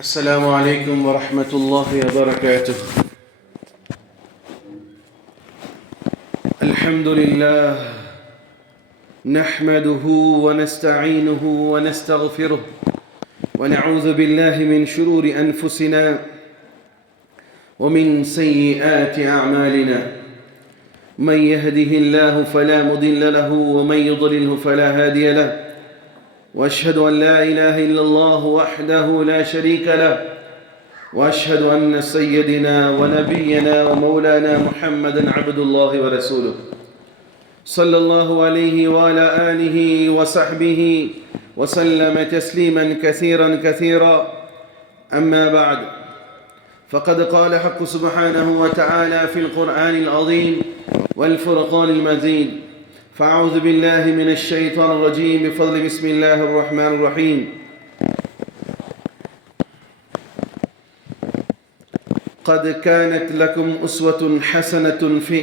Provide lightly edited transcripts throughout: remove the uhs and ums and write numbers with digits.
السلام عليكم ورحمة الله وبركاته. الحمد لله نحمده ونستعينه ونستغفره ونعوذ بالله من شرور أنفسنا ومن سيئات أعمالنا. من يهده الله فلا مضل له ومن يضلله فلا هادي له. واشهد ان لا اله الا الله وحده لا شريك له واشهد ان سيدنا ونبينا ومولانا محمدا عبد الله ورسوله صلى الله عليه وعلى اله وصحبه وسلم تسليما كثيرا كثيرا. اما بعد، فقد قال حق سبحانه وتعالى في القرآن العظيم والفرقان المجيد: فأعوذ بالله من الشيطان الرجيم بفضل بسم الله الرحمن الرحيم. قد كانت لكم أسوة حسنة في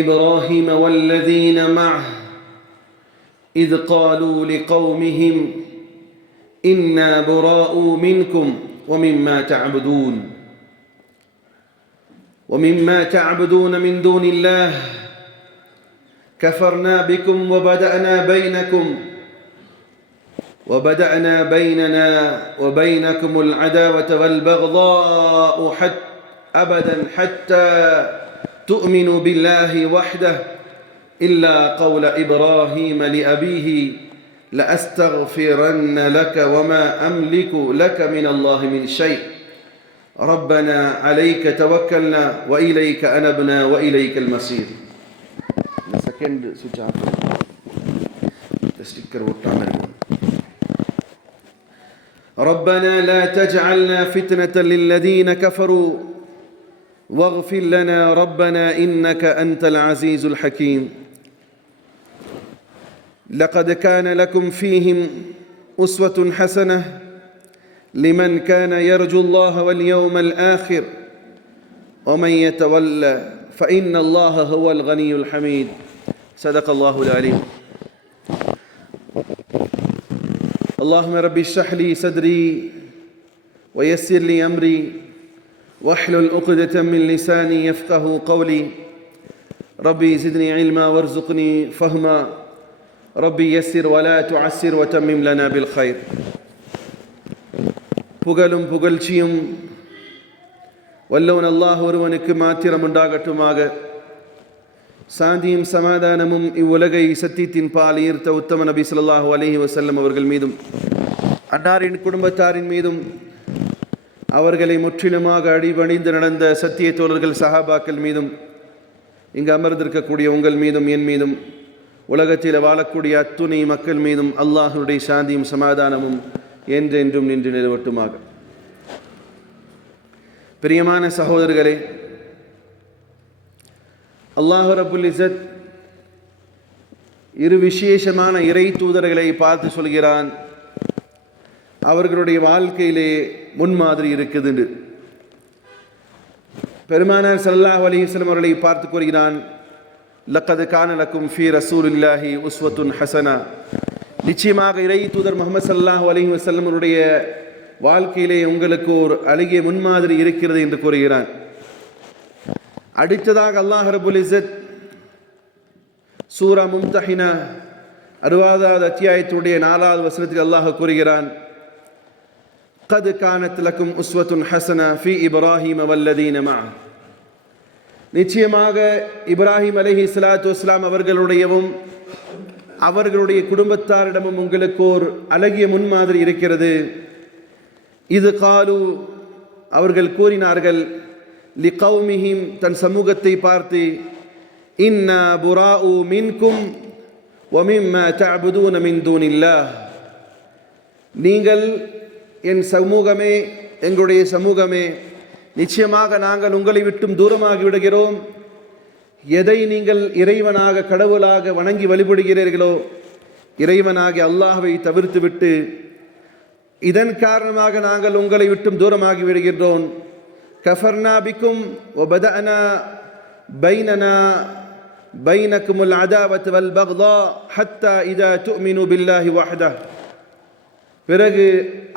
إبراهيم والذين معه إذ قالوا لقومهم إنا براء منكم ومما تعبدون من دون الله كفرنا بكم وبدأنا بيننا وبينكم العداوة والبغضاء أبدا حتى تؤمنوا بالله وحده إلا قول إبراهيم لأبيه لأستغفرن لك وما أملك لك من الله من شيء ربنا عليك توكلنا وإليك أنبنا وإليك المصير. Second சுவிட்ச் of sticker ஒட்டாம இருக்கும். ربنا لا تجعلنا فتنة للذين كفروا واغفر لنا ربنا إنك أنت العزيز الحكيم. لقد كان لكم فيهم أسوة حسنة لمن كان يرجو الله واليوم الآخر ومن يتولى فإن الله هو الغني الحميد. صدق الله العليم. اللهم رب اشرح لي صدري ويسر لي أمري واحلل عقدة من لساني يفقه قولي. ربي زدني علما وارزقني فهما. ربي يسر ولا تعسر وتمم لنا بالخير. புகழும் புகழ்ச்சியும் வல்லவன் அல்லாஹ் ஒருவனுக்கு மாத்திரம் உண்டாகட்டுமாக. சாந்தியும் சமாதானமும் இவ்வுலகை சத்தியத்தின் பால் ஈர்த்த உத்தம நபி ஸல்லல்லாஹு அலைஹி வஸல்லம் அவர்கள் மீதும் அன்னாரின் குடும்பத்தாரின் மீதும் அவர்களை முற்றிலுமாக அடிபணிந்து நடந்த சத்திய தோழர்கள் சஹாபாக்கள் மீதும் இங்கு அமர்ந்திருக்கக்கூடிய உங்கள் மீதும் என் மீதும் உலகத்தில் வாழக்கூடிய அத்துணை மக்கள் மீதும் அல்லாஹ்வுடைய சாந்தியும் சமாதானமும் என்றென்றும் நின்று நிலவட்டுமாக. பிரியமான சகோதரர்களே, அல்லாஹ் ரப்புல் இஸ்ஸத் இரு விசேஷமான இறை தூதர்களை பார்த்து சொல்கிறான், அவர்களுடைய வாழ்க்கையிலே முன்மாதிரி இருக்குது. பெருமானார் ஸல்லல்லாஹு அலைஹி வஸல்லம் அவர்களை பார்த்து கூறுகிறான், லக்கத் கான லக்கும் ஃபீ ரசூலில்லாஹி உஸ்வத்துன் ஹஸனா. நிச்சயமாக இறை தூதர் முஹம்மது ஸல்லல்லாஹு அலைஹி வஸல்லம் அவருடைய வாழ்க்கையிலே உங்களுக்கு ஒரு அழகிய முன்மாதிரி இருக்கிறது என்று கூறுகிறான். அடுத்ததாக அல்லாஹ் ரப்புல் இஸ்ஸத் சூரா மும்தஹினா 60வது அத்தியாயத்துடைய 4வது வசனத்தில் அல்லாஹ் கூறுகிறான், கத் கானத் லக்கும் உஸ்வத்துன் ஹஸனா ஃபீ இப்ராஹீம வல்லதீன மஅ. நிச்சயமாக இப்ராஹிம் அலைஹிஸ்ஸலாத்து வஸ்ஸலாம் அவர்களுடையவும் அவர்களுடைய குடும்பத்தாரிடமும் உங்களுக்கு ஒரு அழகிய முன்மாதிரி இருக்கிறது. இது காலு, அவர்கள் கூறினார்கள், லிகௌமிஹிம், தன் சமூகத்தை பார்த்து, இன்னா புராஉ மின்கும் வமிம்மா தஅபுதூன மின் தூனில்லாஹ். நீங்கள் என் சமூகமே, எங்களுடைய சமூகமே, நிச்சயமாக நாங்கள் உங்களை விட்டும் தூரமாகி விடுகிறோம். எதை நீங்கள் இறைவனாக கடவுளாக வணங்கி வழிபடுகிறீர்களோ இறைவனாகி அல்லாஹ்வை தவிர்த்துவிட்டு இதன் காரணமாக நாங்கள் உங்களை விட்டும் தூரமாகி விடுகின்றோம். கஃபர்னா பிக்கும் வபதஅனா பைனனா பைனக்குமுல் அதாவத் வல் பக்தா ஹத்தா இதா துமினு பில்லாஹி வஹ்தஹ். பிறகு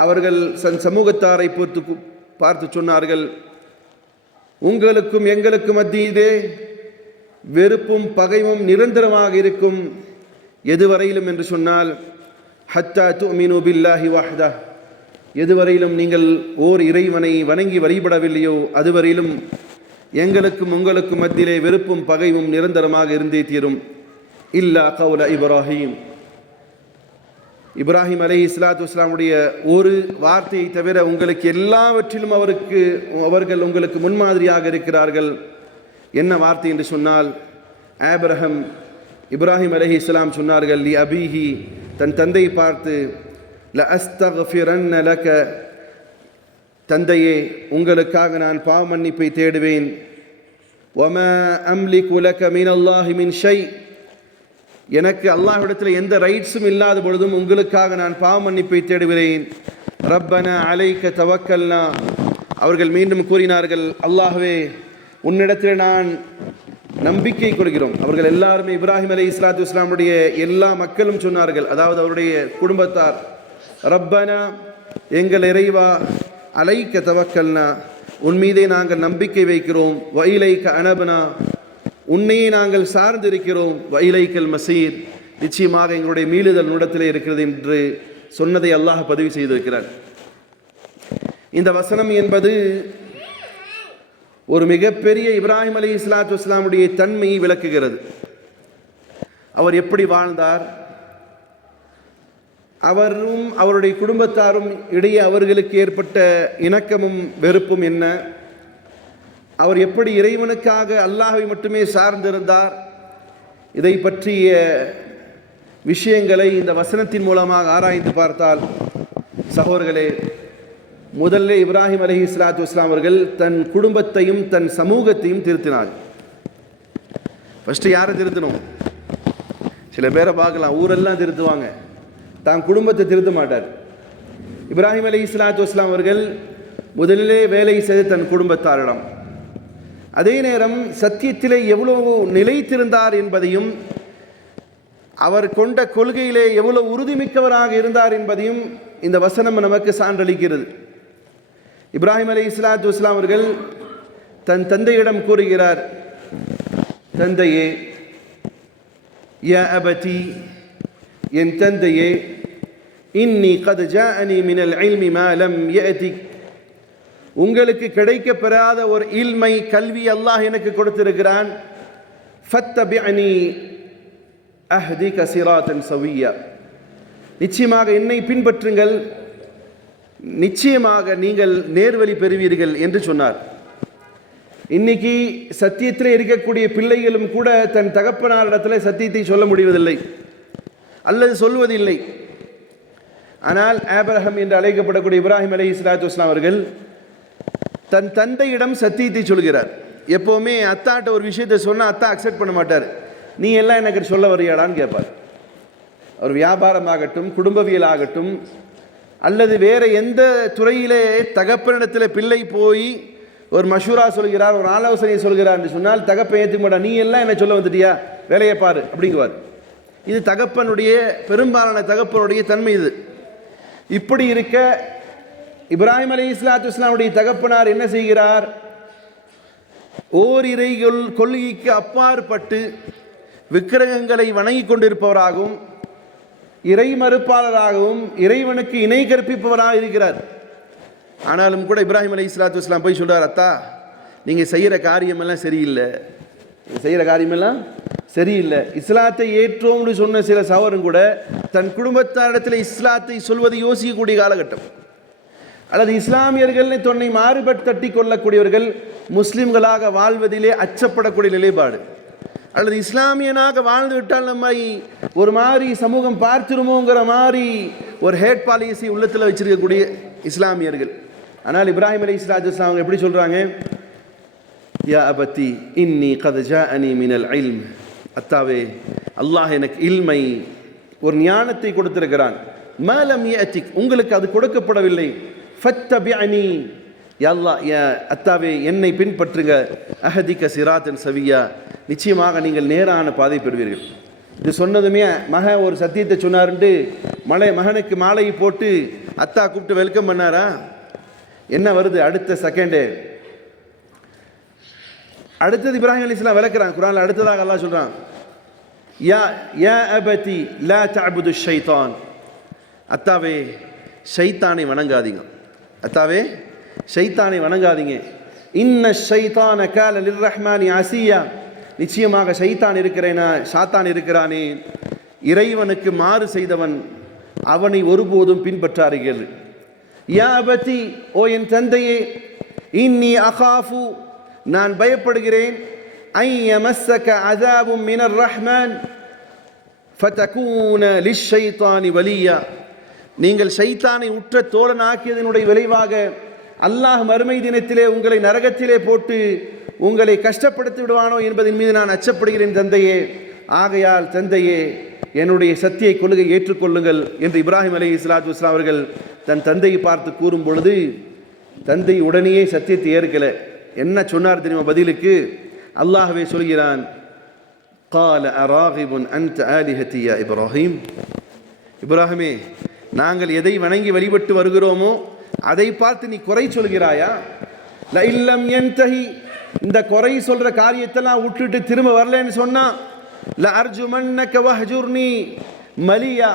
அவர்கள் சமூகத்தாரை பார்த்து சொன்னார்கள், உங்களுக்கும் எங்களுக்கும் மத்தியிலே வெறுப்பும் பகையும் நிரந்தரமாக இருக்கும். எதுவரையிலும் என்று சொன்னால், ஹத்தா துமினு பில்லாஹி வஹ்தா, எதுவரையிலும் நீங்கள் ஓர் இறைவனை வணங்கி வழிபடவில்லையோ அதுவரையிலும் எங்களுக்கும் உங்களுக்கும் மத்தியிலே வெறுப்பும் பகையும் நிரந்தரமாக இருந்தே தீரும். இல்லா கவுல இப்ராஹிம், இப்ராஹிம் அலைஹிஸ்ஸலாத்து வஸ்ஸலாமுடைய ஒரு வார்த்தையை தவிர உங்களுக்கு எல்லாவற்றிலும் அவர்கள் உங்களுக்கு முன்மாதிரியாக இருக்கிறார்கள். என்ன வார்த்தை என்று சொன்னால், இப்ராஹிம் அலைஹிஸ்ஸலாம் சொன்னார்கள், லி அபீஹி, தன் தந்தையை பார்த்து, ல அஸ்தக்ஃபிரன்ன லக, தந்தையே உங்களுக்காக நான் பாவ மன்னிப்பை தேடுவேன். வமா அம்லிகு லக மினல்லாஹி மின் ஷை, எனக்கு அல்லாஹ்விடத்தில் எந்த ரைட்ஸும் இல்லாத பொழுதும் உங்களுக்காக நான் பாவ மன்னிப்பை தேடுகிறேன். ரப்பனா அலைக்க தவக்கல்னா, அவர்கள் மீண்டும் கூறினார்கள், அல்லாஹ்வே உன்னிடத்தில் நான் நம்பிக்கை கொள்கிறோம். அவர்கள் எல்லாருமே இப்ராஹிம் அலைஹிஸ்ஸலாத்து வஸ்ஸலாமுடைய எல்லா மக்களும் சொன்னார்கள், அதாவது அவருடைய குடும்பத்தார், ரப்பனா எங்கள் இறைவா, அலைக்க தவக்கல்னா உன் மீதே நாங்கள் நம்பிக்கை வைக்கிறோம், வஇலைக்க அனபனா உன்னையே நாங்கள் சார்ந்திருக்கிறோம், வஇலைக்கல் மசீர் நிச்சயமாக எங்களுடைய மீளுதல் உன்னிடத்திலே இருக்கிறது என்று சொன்னதை அல்லாஹ் பதிவு செய்திருக்கிறார். இந்த வசனம் என்பது ஒரு மிகப்பெரிய இப்ராஹிம் அலைஹிஸ்ஸலாத்து வஸ்ஸலாமுடைய தன்மையை விளக்குகிறது. அவர் எப்படி வாழ்ந்தார், அவரும் அவருடைய குடும்பத்தாரும் இடையே அவர்களுக்கு ஏற்பட்ட இணக்கமும் வெறுப்பும் என்ன, அவர் எப்படி இறைவனுக்காக அல்லாஹ்வை மட்டுமே சார்ந்திருந்தார், இதை பற்றிய விஷயங்களை இந்த வசனத்தின் மூலமாக ஆராய்ந்து பார்த்தால், சகோதரர்களே, முதல்ல இப்ராஹிம் அலைஹிஸ்ஸலாத்து வஸ்ஸலாம் அவர்கள் தன் குடும்பத்தையும் தன் சமூகத்தையும் திருத்தினார். ஃபஸ்ட்டு யாரை திருத்தணும்? சில பேரை பார்க்கலாம், ஊரெல்லாம் திருத்துவாங்க, தான் குடும்பத்தை திருத்த மாட்டார். இப்ராஹிம் அலைஹிஸ்ஸலாத்து வஸ்ஸலாம் அவர்கள் முதலிலே வேலை செய்து தன் குடும்பத்தாரிடம், அதே நேரம் சத்தியத்திலே எவ்வளவு நிலைத்திருந்தார் என்பதையும் அவர் கொண்ட கொள்கையிலே எவ்வளவு உறுதிமிக்கவராக இருந்தார் என்பதையும் இந்த வசனம் நமக்கு சான்றளிக்கிறது. இப்ராஹிம் அலைஹிஸ்ஸலாத்து வஸ்ஸலாம் அவர்கள் தன் தந்தையிடம் கூறுகிறார், தந்தையே, யா அபதி, என் தந்தையே, இன்னி கத் ஜாஅனி மினல் இல்மி மா லம் யஅதிக், உங்களுக்கு கிடைக்கப்பெறாத ஒரு இல்மை கல்வி அல்லாஹ் எனக்கு கொடுத்திருக்கிறான். ஃபத்தபிஅனி அஹ்திக சிராத்தன் சவிய்யா, நிச்சயமாக என்னை பின்பற்றுங்கள், நிச்சயமாக நீங்கள் நேர்வழி பெறுவீர்கள் என்று சொன்னார். இன்னைக்கு சத்தியத்தில் இருக்கக்கூடிய பிள்ளைகளும் கூட தன் தகப்பனாரிடத்தில் சத்தியத்தை சொல்ல முடிவதில்லை அல்லது சொல்வதில்லை. ஆனால் ஆபிரகாம் என்று அழைக்கப்படக்கூடிய இப்ராஹிம் அலைஹிஸ்ஸலாத்து வஸ்ஸலாம் அவர்கள் தன் தந்தையிடம் சத்தியத்தை சொல்கிறார். எப்போவுமே அத்தாட்ட ஒரு விஷயத்தை சொன்னால் அத்தா அக்செப்ட் பண்ண மாட்டார். நீ எல்லாம் எனக்கு சொல்ல வரியாடான்னு கேட்பார். அவர் வியாபாரமாகட்டும், குடும்பவியல் ஆகட்டும், அல்லது வேறு எந்த துறையிலே தகப்பனிடத்தில் பிள்ளை போய் ஒரு மஷூரா சொல்கிறார், ஒரு ஆலோசனை சொல்கிறார் என்று சொன்னால் தகப்பன் ஏற்றுக்க மாட்டார். நீ எல்லாம் என்ன சொல்ல வந்துட்டியா, வேலையை பாரு அப்படிங்குவார். இது தகப்பனுடைய, பெரும்பாலான தகப்பனுடைய தன்மை இது. இப்படி இருக்க இப்ராஹிம் அலைஹிஸ்ஸலாத்து வஸ்ஸலாமுடைய தகப்பனார் என்ன செய்கிறார், ஓரிரை கொள்கைக்கு அப்பாற்பட்டு விக்கிரகங்களை வணங்கி கொண்டிருப்பவராகவும் இறை மறுப்பாளராகவும் இறைவனுக்கு இணை கற்பிப்பவராக இருக்கிறார். ஆனாலும் கூட இப்ராஹிம் அலைஹிஸ்ஸலாத்து வஸ்ஸலாம் போய் சொல்கிறார், அத்தா நீங்கள் செய்கிற காரியமெல்லாம் சரியில்லை, செய்கிற காரியமெல்லாம் சரியில்லை. இஸ்லாத்தை ஏற்றோம்னு சொன்ன சில சவரும் கூட தன் குடும்பத்தாரிடத்தில் இஸ்லாத்தை சொல்வதை யோசிக்கக்கூடிய காலகட்டம். அல்லது இஸ்லாமியர்கள் தன்னை மாறுபட்டு தட்டி கொள்ளக்கூடியவர்கள் முஸ்லிம்களாக வாழ்வதிலே அச்சப்படக்கூடிய நிலைப்பாடு, அல்லது இஸ்லாமியனாக வாழ்ந்து விட்டால் நம்மை ஒரு மாதிரி சமூகம் பார்த்துருமோங்கிற மாதிரி ஒரு ஹேட் பாலிசி உள்ளத்தில் வச்சிருக்கக்கூடிய இஸ்லாமியர்கள். ஆனால் இப்ராஹிம் அலைஹிஸ்ஸலாத்து வஸ்ஸலாம் அவங்க எப்படி சொல்கிறாங்க, யா அபதி இன்னி கத் ஜாஅனி மினல் இல்ம், அத்தாவே அல்லாஹ் எனக்கு இல்மை, ஒரு ஞானத்தை கொடுத்திருக்கிறான். மா லம் யஅதிக், உங்களுக்கு அது கொடுக்கப்படவில்லை. ஃபத்தபிஅனி, யா அல்லாஹ், யா அத்தாவே என்னை பின்பற்றுங்க. அஹதிக சிராத்தன் சவியா, நிச்சயமாக நீங்கள் நேரான பாதை பெறுவீர்கள். இது சொன்னதுமே மகன் ஒரு சத்தியத்தை சொன்னார்ன்ட்டு மகனுக்கு மாலையை போட்டு அத்தா கூப்பிட்டு வெல்கம் பண்ணாரா? என்ன வருது அடுத்த செகண்டே? அடுத்தது இப்ராஹிம் அலைஹிஸ்ஸலாம் விளக்குறான் குர்ஆன்ல. அடுத்ததாக அல்லாஹ் சொல்றான், யா யா அபதி லா தஅபுது ஷைத்தான். அத்தாவே ஷைத்தானை வணங்காதீங்க. அத்தாவே ஷைத்தானை வணங்காதீங்க. இன்ன ஷைத்தான கால லிர்ரஹ்மானி அசியா. நிச்சயமாக ஷைத்தான் சாத்தான் இருக்கிறானே, இறைவனுக்கு மாறு செய்தவன், அவனை ஒருபோதும் பின்பற்றார்கள். யா அபதி, ஓ என் தந்தையே, இன்னி அகாஃபு, நான் பயப்படுகிறேன், ஐ யமஸ்ஸக அஸாபும் மினர் ரஹ்மான் ஃபதகூன லிஷ்ஷைத்தானி வலியா. நீங்கள் ஷைத்தானை உற்ற தோழனாக்கியதனுடைய விளைவாக அல்லாஹ் மறுமை தினத்திலே உங்களை நரகத்திலே போட்டு உங்களை கஷ்டப்படுத்தி விடுவானோ என்பதின் மீது நான் அச்சப்படுகிறேன் தந்தையே. ஆகையால் தந்தையே, என்னுடைய சத்திய கொள்கை ஏற்றுக்கொள்ளுங்கள் என்று இப்ராஹிம் அலைஹிஸ்ஸலாத்து வஸ்ஸலாம் அவர்கள் தன் தந்தையை பார்த்து கூறும் பொழுது, தந்தை உடனேயே சத்தியத்தை ஏற்கல. என்ன சொன்னார் தெரியுமா பதிலுக்கு? அல்லாஹ்வே சொல்கிறான், قال أراغب أنت آلهتي يا إبراهيم. இப்ராஹிமே, நாங்கள் எதை வணங்கி வழிபட்டு வருகிறோமோ அதை பார்த்து நீ குறை சொல்கிறாயா? லஇல்லம் யன்தஹி, இந்த குறை சொல்ற காரியத்தெல்லாம் விட்டுட்டு திரும்ப வரலன்னு சொன்னா, லஅர்ஜுமன்னக வஹ்ஜுர்னி மலியா,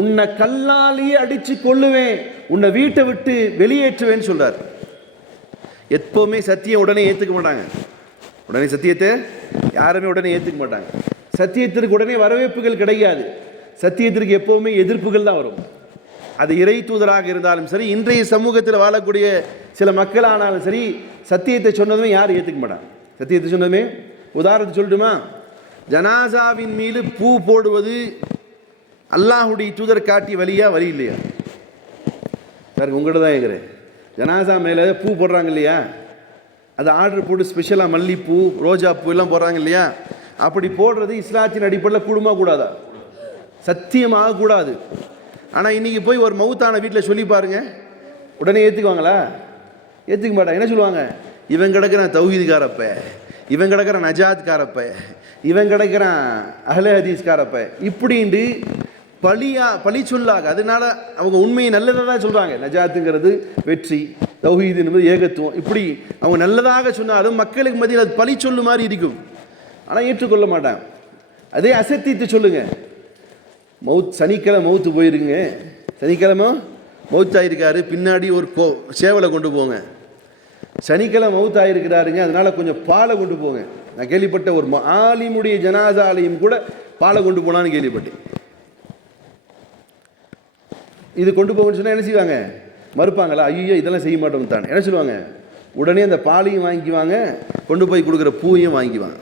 உன்னை கல்லாலேயே அடிச்சு கொள்ளுவேன், உன்னை வீட்டை விட்டு வெளியேற்றுவேன்னு சொல்றார். எப்பவுமே சத்தியம் உடனே ஏற்றுக்க மாட்டாங்க. உடனே சத்தியத்தை யாருமே உடனே ஏற்றுக்க மாட்டாங்க. சத்தியத்திற்கு உடனே வரவேற்புகள் கிடையாது. சத்தியத்திற்கு எப்பவுமே எதிர்ப்புகள் தான் வரும். அது இறை தூதராக இருந்தாலும் சரி, இன்றைய சமூகத்தில் வாழக்கூடிய சில மக்களானாலும் சரி, சத்தியத்தை சொன்னதுமே யாரும் ஏற்றுக்க மாட்டாங்க. சத்தியத்தை சொன்னதுமே, உதாரணத்துக்கு சொல்லட்டுமா, ஜனாசாவின் மீது பூ போடுவது அல்லாஹுடைய தூதர் காட்டிய வழியா, வழி இல்லையா? சார் உங்கள்கிட்ட தான் கேட்குறேன். ஜனாசா மேலே பூ போடுறாங்க இல்லையா, அது ஆர்டர் போட்டு ஸ்பெஷலாக மல்லிப்பூ, ரோஜா பூ எல்லாம் போடுறாங்க இல்லையா, அப்படி போடுறது இஸ்லாத்தின் அடிப்படையில் கூடுமா கூடாதா? சத்தியமாக கூடாது. ஆனால் இன்றைக்கி போய் ஒரு மவுத்தான வீட்டில் சொல்லி பாருங்க, உடனே ஏற்றுக்குவாங்களா? ஏற்றுக்க மாட்டாங்க. என்ன சொல்லுவாங்க? இவன் கிடக்கிறான் தௌஹீத்காரப்ப, இவன் கிடக்கிறான் நஜாத்காரப்ப, இவன் கிடக்கிறான் அஹ்லே ஹதீஸ்காரப்ப, இப்படின்ட்டு பழி சொல்லாக. அதனால அவங்க உண்மையை நல்லதாக தான் சொல்கிறாங்க. நஜாத்துங்கிறது வெற்றி, தௌஹீத் என்பது ஏகத்துவம், இப்படி அவங்க நல்லதாக சொன்னாலும் மக்களுக்கு மத்தியில் அது பழி சொல்லு மாதிரி இருக்கும். ஆனால் ஏற்றுக்கொள்ள மாட்டாங்க. அதே அசத்தியத்தை சொல்லுங்க. சனிக்கிழமை மவுத்து போயிருக்குங்க, சனிக்கிழமை மவுத்தாயிருக்காரு, பின்னாடி ஒரு சேவலை கொண்டு போங்க. சனிக்கிழமை மவுத்தாயிருக்கிறாருங்க, அதனால கொஞ்சம் பாலை கொண்டு போங்க. நான் கேள்விப்பட்ட ஒரு ஆலிமுடைய ஜனாசாலையும் கூட பாலை கொண்டு போனான்னு கேள்விப்பட்டேன். இது கொண்டு போகணும்னு சொன்னால் என்ன செய்வாங்க? மறுப்பாங்களா? ஐயோ இதெல்லாம் செய்ய மாட்டோம் தான். என்ன சொல்லுவாங்க? உடனே அந்த பாலையும் வாங்கிக்குவாங்க, கொண்டு போய் கொடுக்குற பூவையும் வாங்கிக்குவாங்க.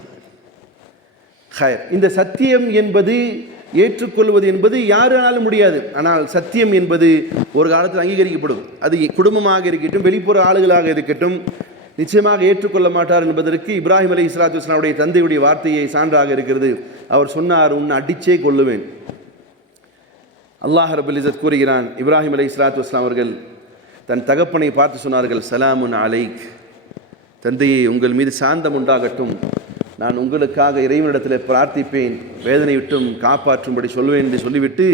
ஹயர், இந்த சத்தியம் என்பது, ஏற்றுக்கொள்வது என்பது யாராலும் முடியாது. ஆனால் சத்தியம் என்பது ஒரு காலத்தில் அங்கீகரிக்கப்படும். அது குடும்பமாக இருக்கட்டும், வெளிப்புற ஆளுகளாக இருக்கட்டும், நிச்சயமாக ஏற்றுக்கொள்ள மாட்டார் என்பதற்கு இப்ராஹிம் அலைஹிஸ்ஸலாத்து வஸ்ஸலாமுடைய தந்தையுடைய வார்த்தையை சான்றாக இருக்கிறது. அவர் சொன்னார், உன்னை அடிச்சே கொள்ளுவேன். அல்லாஹ் ரப்பல் இஸ்ஸத் கூறுகிறான், இப்ராஹிம் அலைஹிஸ்ஸலாத்து வஸ்ஸலாம் அவர்கள் தன் தகப்பனை பார்த்து சொன்னார்கள், சலாமுன் அலைக், தந்தையே உங்கள் மீது சாந்தம் உண்டாகட்டும், நான் உங்களுக்காக இறைவனிடத்தில் பிரார்த்திப்பேன், வேதனை விட்டும் காப்பாற்றும்படி சொல்வேன் என்று சொல்லிவிட்டு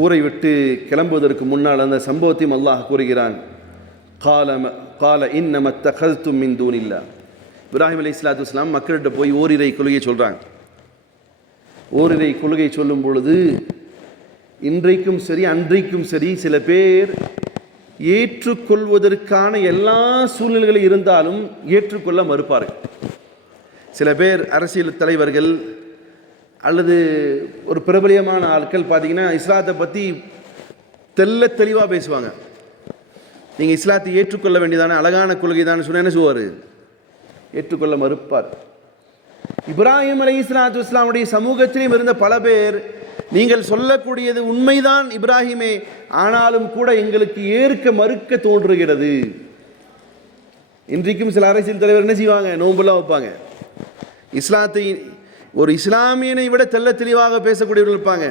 ஊரை விட்டு கிளம்புவதற்கு முன்னால் அந்த சம்பவத்தையும் அல்லாஹ் கூறுகிறான். கால இன்னம தகல்தும் மின் தூனில்லா. இப்ராஹிம் அலைஹிஸ்ஸலாத்து வஸ்ஸலாம் மக்கள்கிட்ட போய் ஓரிரை கொள்கையை சொல்கிறாங்க. ஓரிரை கொள்கை சொல்லும் பொழுது இன்றைக்கும் சரி அன்றைக்கும் சரி சில பேர் ஏற்றுக்கொள்வதற்கான எல்லா சூழ்நிலைகளும் இருந்தாலும் ஏற்றுக்கொள்ள மறுப்பார்கள். சில பேர் அரசியல் தலைவர்கள் அல்லது ஒரு பிரபலியமான ஆட்கள் பார்த்தீங்கன்னா இஸ்லாத்தை பற்றி தெல்ல தெளிவாக பேசுவாங்க. நீங்கள் இஸ்லாத்தை ஏற்றுக்கொள்ள வேண்டியதான அழகான கொள்கை தான் சொன்ன என்ன சொல்வார்? ஏற்றுக்கொள்ள மறுப்பார். இப்ராஹிம் அலைஹிஸ்ஸலாத்து வஸ்ஸலாமுடைய சமூகத்திலும் இருந்த பல பேர், நீங்கள் சொல்லக்கூடியது உண்மைதான் இப்ராஹிமே, ஆனாலும் கூட எங்களுக்கு ஏற்க மறுக்க தோன்றுகிறது. இன்றைக்கும் சில அரசியல் தலைவர் என்ன செய்வாங்க? நோன்புலாம் வைப்பாங்க. இஸ்லாத்தை ஒரு இஸ்லாமியனை விட தெல்ல தெளிவாக பேசக்கூடியவர்கள் இருப்பாங்க.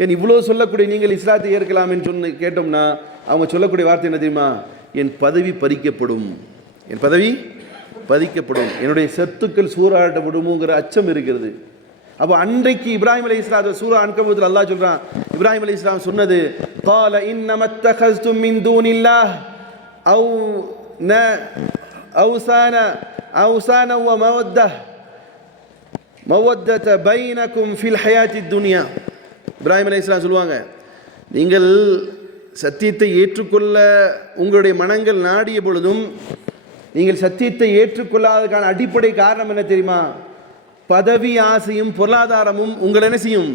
ஏன் இவ்வளோ சொல்லக்கூடிய நீங்கள் இஸ்லாத்தை ஏற்கலாம்னு சொன்ன கேட்டோம்னா அவங்க சொல்லக்கூடிய வார்த்தை என்ன தெரியுமா? என் பதவி பறிக்கப்படும், என் பதவி பறிக்கப்படும், என்னுடைய சொத்துக்கள் சூறாட்டப்படுமோங்கிற அச்சம் இருக்கிறது. அப்போ அன்றைக்கு இப்ராஹிம் அலைஹிஸ்ஸலாம் சூரா அன்கபூத்தில் அல்லாஹ் சொல்றான், இப்ராஹிம் அலைஹிஸ்ஸலாம் சொன்னது قال انما اتخذتم من دون الله او اوثانا وموده بينكم في الحياه الدنيا. இப்ராஹிம் அலைஹிஸ்ஸலாம் சொல்லுவாங்க, நீங்கள் சத்தியத்தை ஏற்றுக்கொள்ள உங்களுடைய மனங்கள் நாடிய பொழுதும் நீங்கள் சத்தியத்தை ஏற்றுக்கொள்ளாததுக்கான அடிப்படை காரணம் என்ன தெரியுமா? பதவி ஆசையும் பொருளாதாரமும் உங்களை என்ன செய்யும்?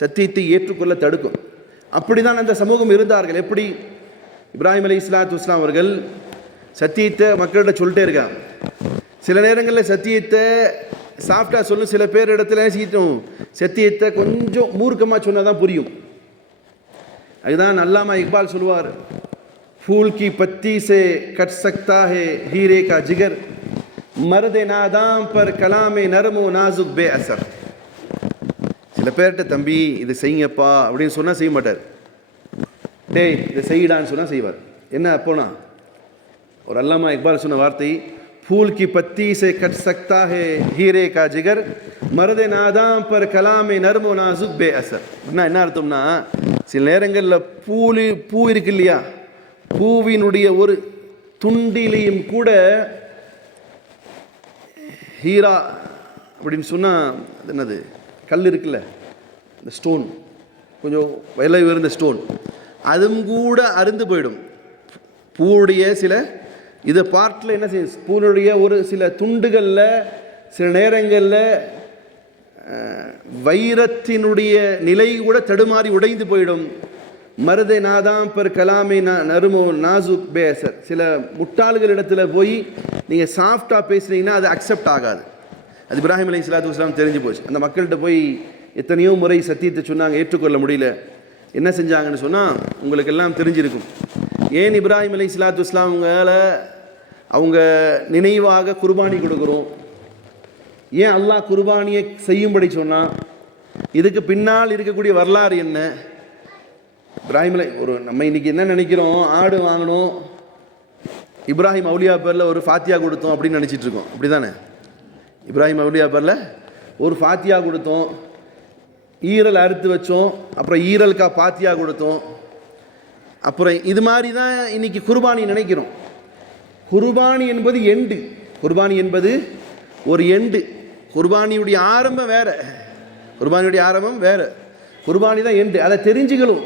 சத்தியத்தை ஏற்றுக்கொள்ள தடுக்கும். அப்படிதான் அந்த சமூகம் இருந்தார்கள். எப்படி? இப்ராஹிம் அலைஹிஸ்ஸலாத்து வஸ்ஸலாம் அவர்கள் சத்தியத்தை மக்கள்கிட்ட சொல்லிட்டே இருக்காங்க. சில நேரங்களில் சத்தியத்தை சாஃப்டாக சொல்லும், சில பேர் இடத்துல சீட்டும் சத்தியத்தை கொஞ்சம் மூர்க்கமாக சொன்னால் தான் புரியும். அதுதான் அல்லாமா இக்பால் சொல்லுவார், फूल की पत्ती से कट सकता है हीरे का जिगर, मर्द नादाम पर कलाम नरमो नाजुक बे असर. சில பேர்கிட்ட தம்பி இதை செய்யுங்கப்பா அப்படின்னு சொன்னால் செய்ய மாட்டார். டேய் இதை செய்யடான்னு சொன்னால் செய்வார். என்ன அப்போனா ஒரு அல்லாமா இக்பால் சொன்ன வார்த்தை, फूल की पत्ती से कट सकता है हीरे का जिगर, मर्द नादाम पर कलाम नरमो नाजुक बे असर. என்ன அர்த்தம்னா, சில நேரங்களில் பூ இருக்கு இல்லையா, பூவினுடைய ஒரு துண்டிலையும் கூட ஹீரா அப்படின்னு சொன்னால் என்னது, கல் இருக்குல்ல, இந்த ஸ்டோன், கொஞ்சம் விலை உயர்ந்த ஸ்டோன், அதுவும் கூட அருந்து போயிடும். பூவுடைய சில இதை பார்ட்டில் என்ன செய்யும், பூனுடைய ஒரு சில துண்டுகளில் சில நேரங்களில் வைரத்தினுடைய நிலை கூட தடுமாறி உடைந்து போயிடும். மருதை நாதாம் பர் கலாமே நறுமோ நாசுக் பேசர். சில முட்டாள்கள் இடத்துல போய் நீங்கள் சாஃப்டாக பேசுனீங்கன்னா அது அக்செப்ட் ஆகாது. அது இப்ராஹிம் அலைஹிஸ்ஸலாத்து வஸ்ஸலாம் தெரிஞ்சு போச்சு. அந்த மக்கள்கிட்ட போய் எத்தனையோ முறை சத்தியத்தை சொன்னாங்க, ஏற்றுக்கொள்ள முடியல. என்ன செஞ்சாங்கன்னு சொன்னால் உங்களுக்கு எல்லாம் தெரிஞ்சிருக்கும். ஏன் இப்ராஹிம் அலைஹிஸ்ஸலாத்து வஸ்ஸலாம் அவங்க நினைவாக குர்பானி கொடுக்குறோம், ஏன் அல்லாஹ் குர்பானியை செய்யும்படி சொன்னால், இதுக்கு பின்னால் இருக்கக்கூடிய வரலாறு என்ன? இப்ராஹிம் ஒரு நம்ம இன்றைக்கி என்ன நினைக்கிறோம், ஆடு வாங்கணும், இப்ராஹிம் அவுலியா பேரில் ஒரு ஃபாத்தியா கொடுத்தோம் அப்படின்னு நினச்சிட்டு இருக்கோம். அப்படி தானே? இப்ராஹிம் அவுலியா பேரில் ஒரு ஃபாத்தியா கொடுத்தோம், ஈரல் அறுத்து வச்சோம், அப்புறம் ஈரலுக்கா பாத்தியா கொடுத்தோம், அப்புறம் இது மாதிரி தான் இன்றைக்கி குர்பானி நினைக்கிறோம். குர்பானி என்பது எண்டு, குர்பானி என்பது ஒரு எண்டு. குர்பானியுடைய ஆரம்பம் வேறு, குர்பானியுடைய ஆரம்பம் வேறு, குர்பானி தான் எண்டு. அதை தெரிஞ்சுக்கணும்.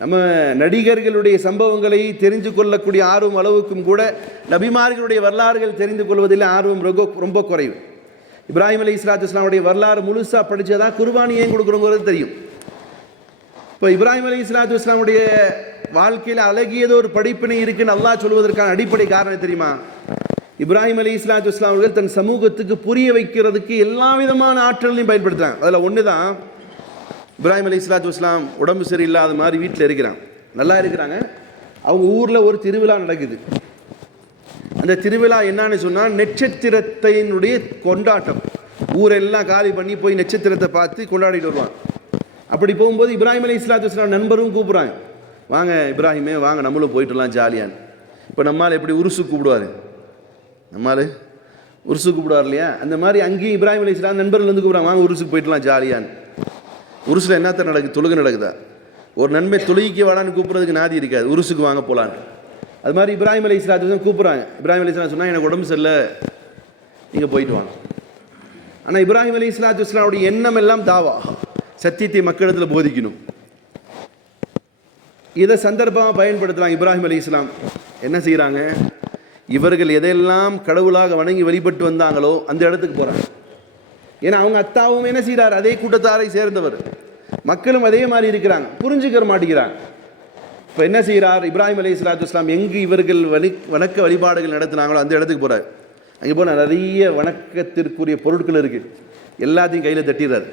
நம்ம நடிகர்களுடைய சம்பவங்களை தெரிந்து கொள்ளக்கூடிய ஆர்வம் அளவுக்கும் கூட நபிமார்களுடைய வரலாறுகள் தெரிந்து கொள்வதில் ஆர்வம் ரொம்ப குறைவு. இப்ராஹிம் அலைஹிஸ்ஸலாத்து வஸ்ஸலாமுடைய வரலாறு முழுசாக படித்ததான் குர்பானி ஏன் கொடுக்குறோங்கிறது தெரியும். இப்போ இப்ராஹிம் அலைஹிஸ்ஸலாத்து வஸ்ஸலாமுடைய வாழ்க்கையில் அழகியதோ ஒரு படிப்பினை இருக்குன்னு அல்லாஹ் சொல்வதற்கான அடிப்படை காரணம் தெரியுமா? இப்ராஹிம் அலைஹிஸ்ஸலாத்து வஸ்ஸலாம் அவர்கள் தன் சமூகத்துக்கு புரிய வைக்கிறதுக்கு எல்லா விதமான ஆற்றலையும் பயன்படுத்துகிறாங்க. அதில் ஒன்று தான், இப்ராஹிம் அலைஹிஸ்ஸலாத்து வஸ்ஸலாம் உடம்பு சரியில்லாத மாதிரி வீட்டில் இருக்கிறாங்க, நல்லா இருக்கிறாங்க. அவங்க ஊரில் ஒரு திருவிழா நடக்குது. அந்த திருவிழா என்னன்னு சொன்னால் நட்சத்திரத்தினுடைய கொண்டாட்டம். ஊரெல்லாம் காலி பண்ணி போய் நட்சத்திரத்தை பார்த்து கொண்டாடிட்டு வருவாங்க. அப்படி போகும்போது இப்ராஹிம் அலைஹிஸ்ஸலாத்து வஸ்ஸலாம் நண்பரும் கூப்பிட்றாங்க, வாங்க இப்ராஹிமே வாங்க நம்மளும் போயிட்டுலாம் ஜாலியான்னு. இப்போ நம்மால் எப்படி உருசு கூப்பிடுவார், நம்மால் உருசு கூப்பிடுவார் இல்லையா, அந்த மாதிரி அங்கேயும் இப்ராஹிம் அலைஹிஸ்ஸலாம் நண்பர்கள் வந்து கூப்பிட்றாங்க, வாங்க உருசுக்கு போயிட்டுலாம் ஜாலியான்னு. உருசில் என்னத்த நடக்குது, தொழுகை நடக்குதா? ஒரு நன்மை தொழுகைக்கு வாடான்னு கூப்பிட்றதுக்கு நாதி இருக்காது, உருசுக்கு வாங்க போகலான்னு. அது மாதிரி இப்ராஹிம் அலைஹிஸ்ஸலாத்து வஸ்ஸலாம் கூப்பிட்றாங்க. இப்ராஹிம் அலைஹிஸ்ஸலாம் சொன்னால் எனக்கு உடம்பு சரியில்லை, நீங்கள் போயிட்டு வாங்க. ஆனால் இப்ராஹிம் அலைஹிஸ்ஸலாத்து வஸ்ஸலாமுடைய எண்ணம் எல்லாம் தாவா, சத்தியத்தை மக்களிடத்தில் போதிக்கணும். இதை சந்தர்ப்பமாக பயன்படுத்துகிறாங்க. இப்ராஹிம் அலைஹிஸ்ஸலாம் என்ன செய்கிறாங்க, இவர்கள் எதையெல்லாம் கடவுளாக வணங்கி வழிபட்டு வந்தாங்களோ அந்த இடத்துக்கு போகிறாங்க. ஏன்னா அவங்க அத்தாவும் என்ன செய்கிறார், அதே கூட்டத்தாரை சேர்ந்தவர், மக்களும் அதே மாதிரி இருக்கிறாங்க, புரிஞ்சுக்கிற மாட்டேங்கிறாங்க. இப்போ என்ன செய்கிறார், இப்ராஹிம் அலைஹிஸ்ஸலாத்து வஸ்ஸலாம் எங்கு இவர்கள் வணக்க வழிபாடுகள் நடத்தினாங்களோ அந்த இடத்துக்கு போகிறார். அங்கே போனால் நிறைய வணக்கத்திற்குரிய பொருட்கள் இருக்குது, எல்லாத்தையும் கையில் தட்டிடுறார்.